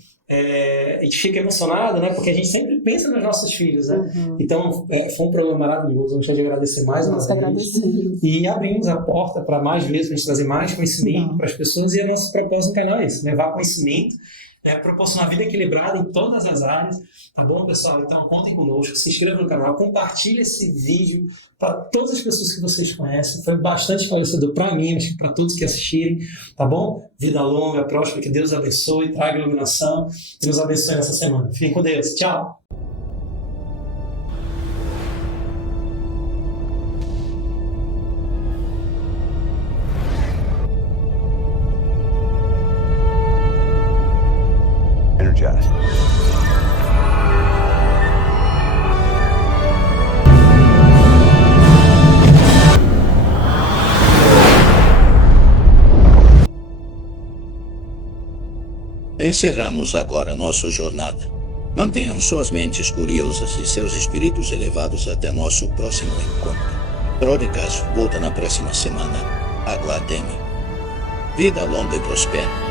a gente fica emocionado, né? Porque a gente sempre pensa nos nossos filhos, né? Então, foi um programa maravilhoso. Eu gostaria de agradecer mais uma vez. E abrimos a porta para mais vezes, para a gente trazer mais conhecimento para as pessoas. E o nosso propósito no canal é isso: levar conhecimento, proporcionar vida equilibrada em todas as áreas, tá bom, pessoal? Então, contem conosco, se inscrevam no canal, compartilhem esse vídeo para todas as pessoas que vocês conhecem. Foi bastante esclarecedor para mim, acho que para todos que assistirem, tá bom? Vida longa, próspera, que Deus abençoe, traga iluminação e nos abençoe nessa semana. Fiquem com Deus. Tchau! Energized. Encerramos agora nossa jornada. Mantenham suas mentes curiosas e seus espíritos elevados até nosso próximo encontro. Broadcast volta na próxima semana. Aguardem-me. Vida longa e prospera.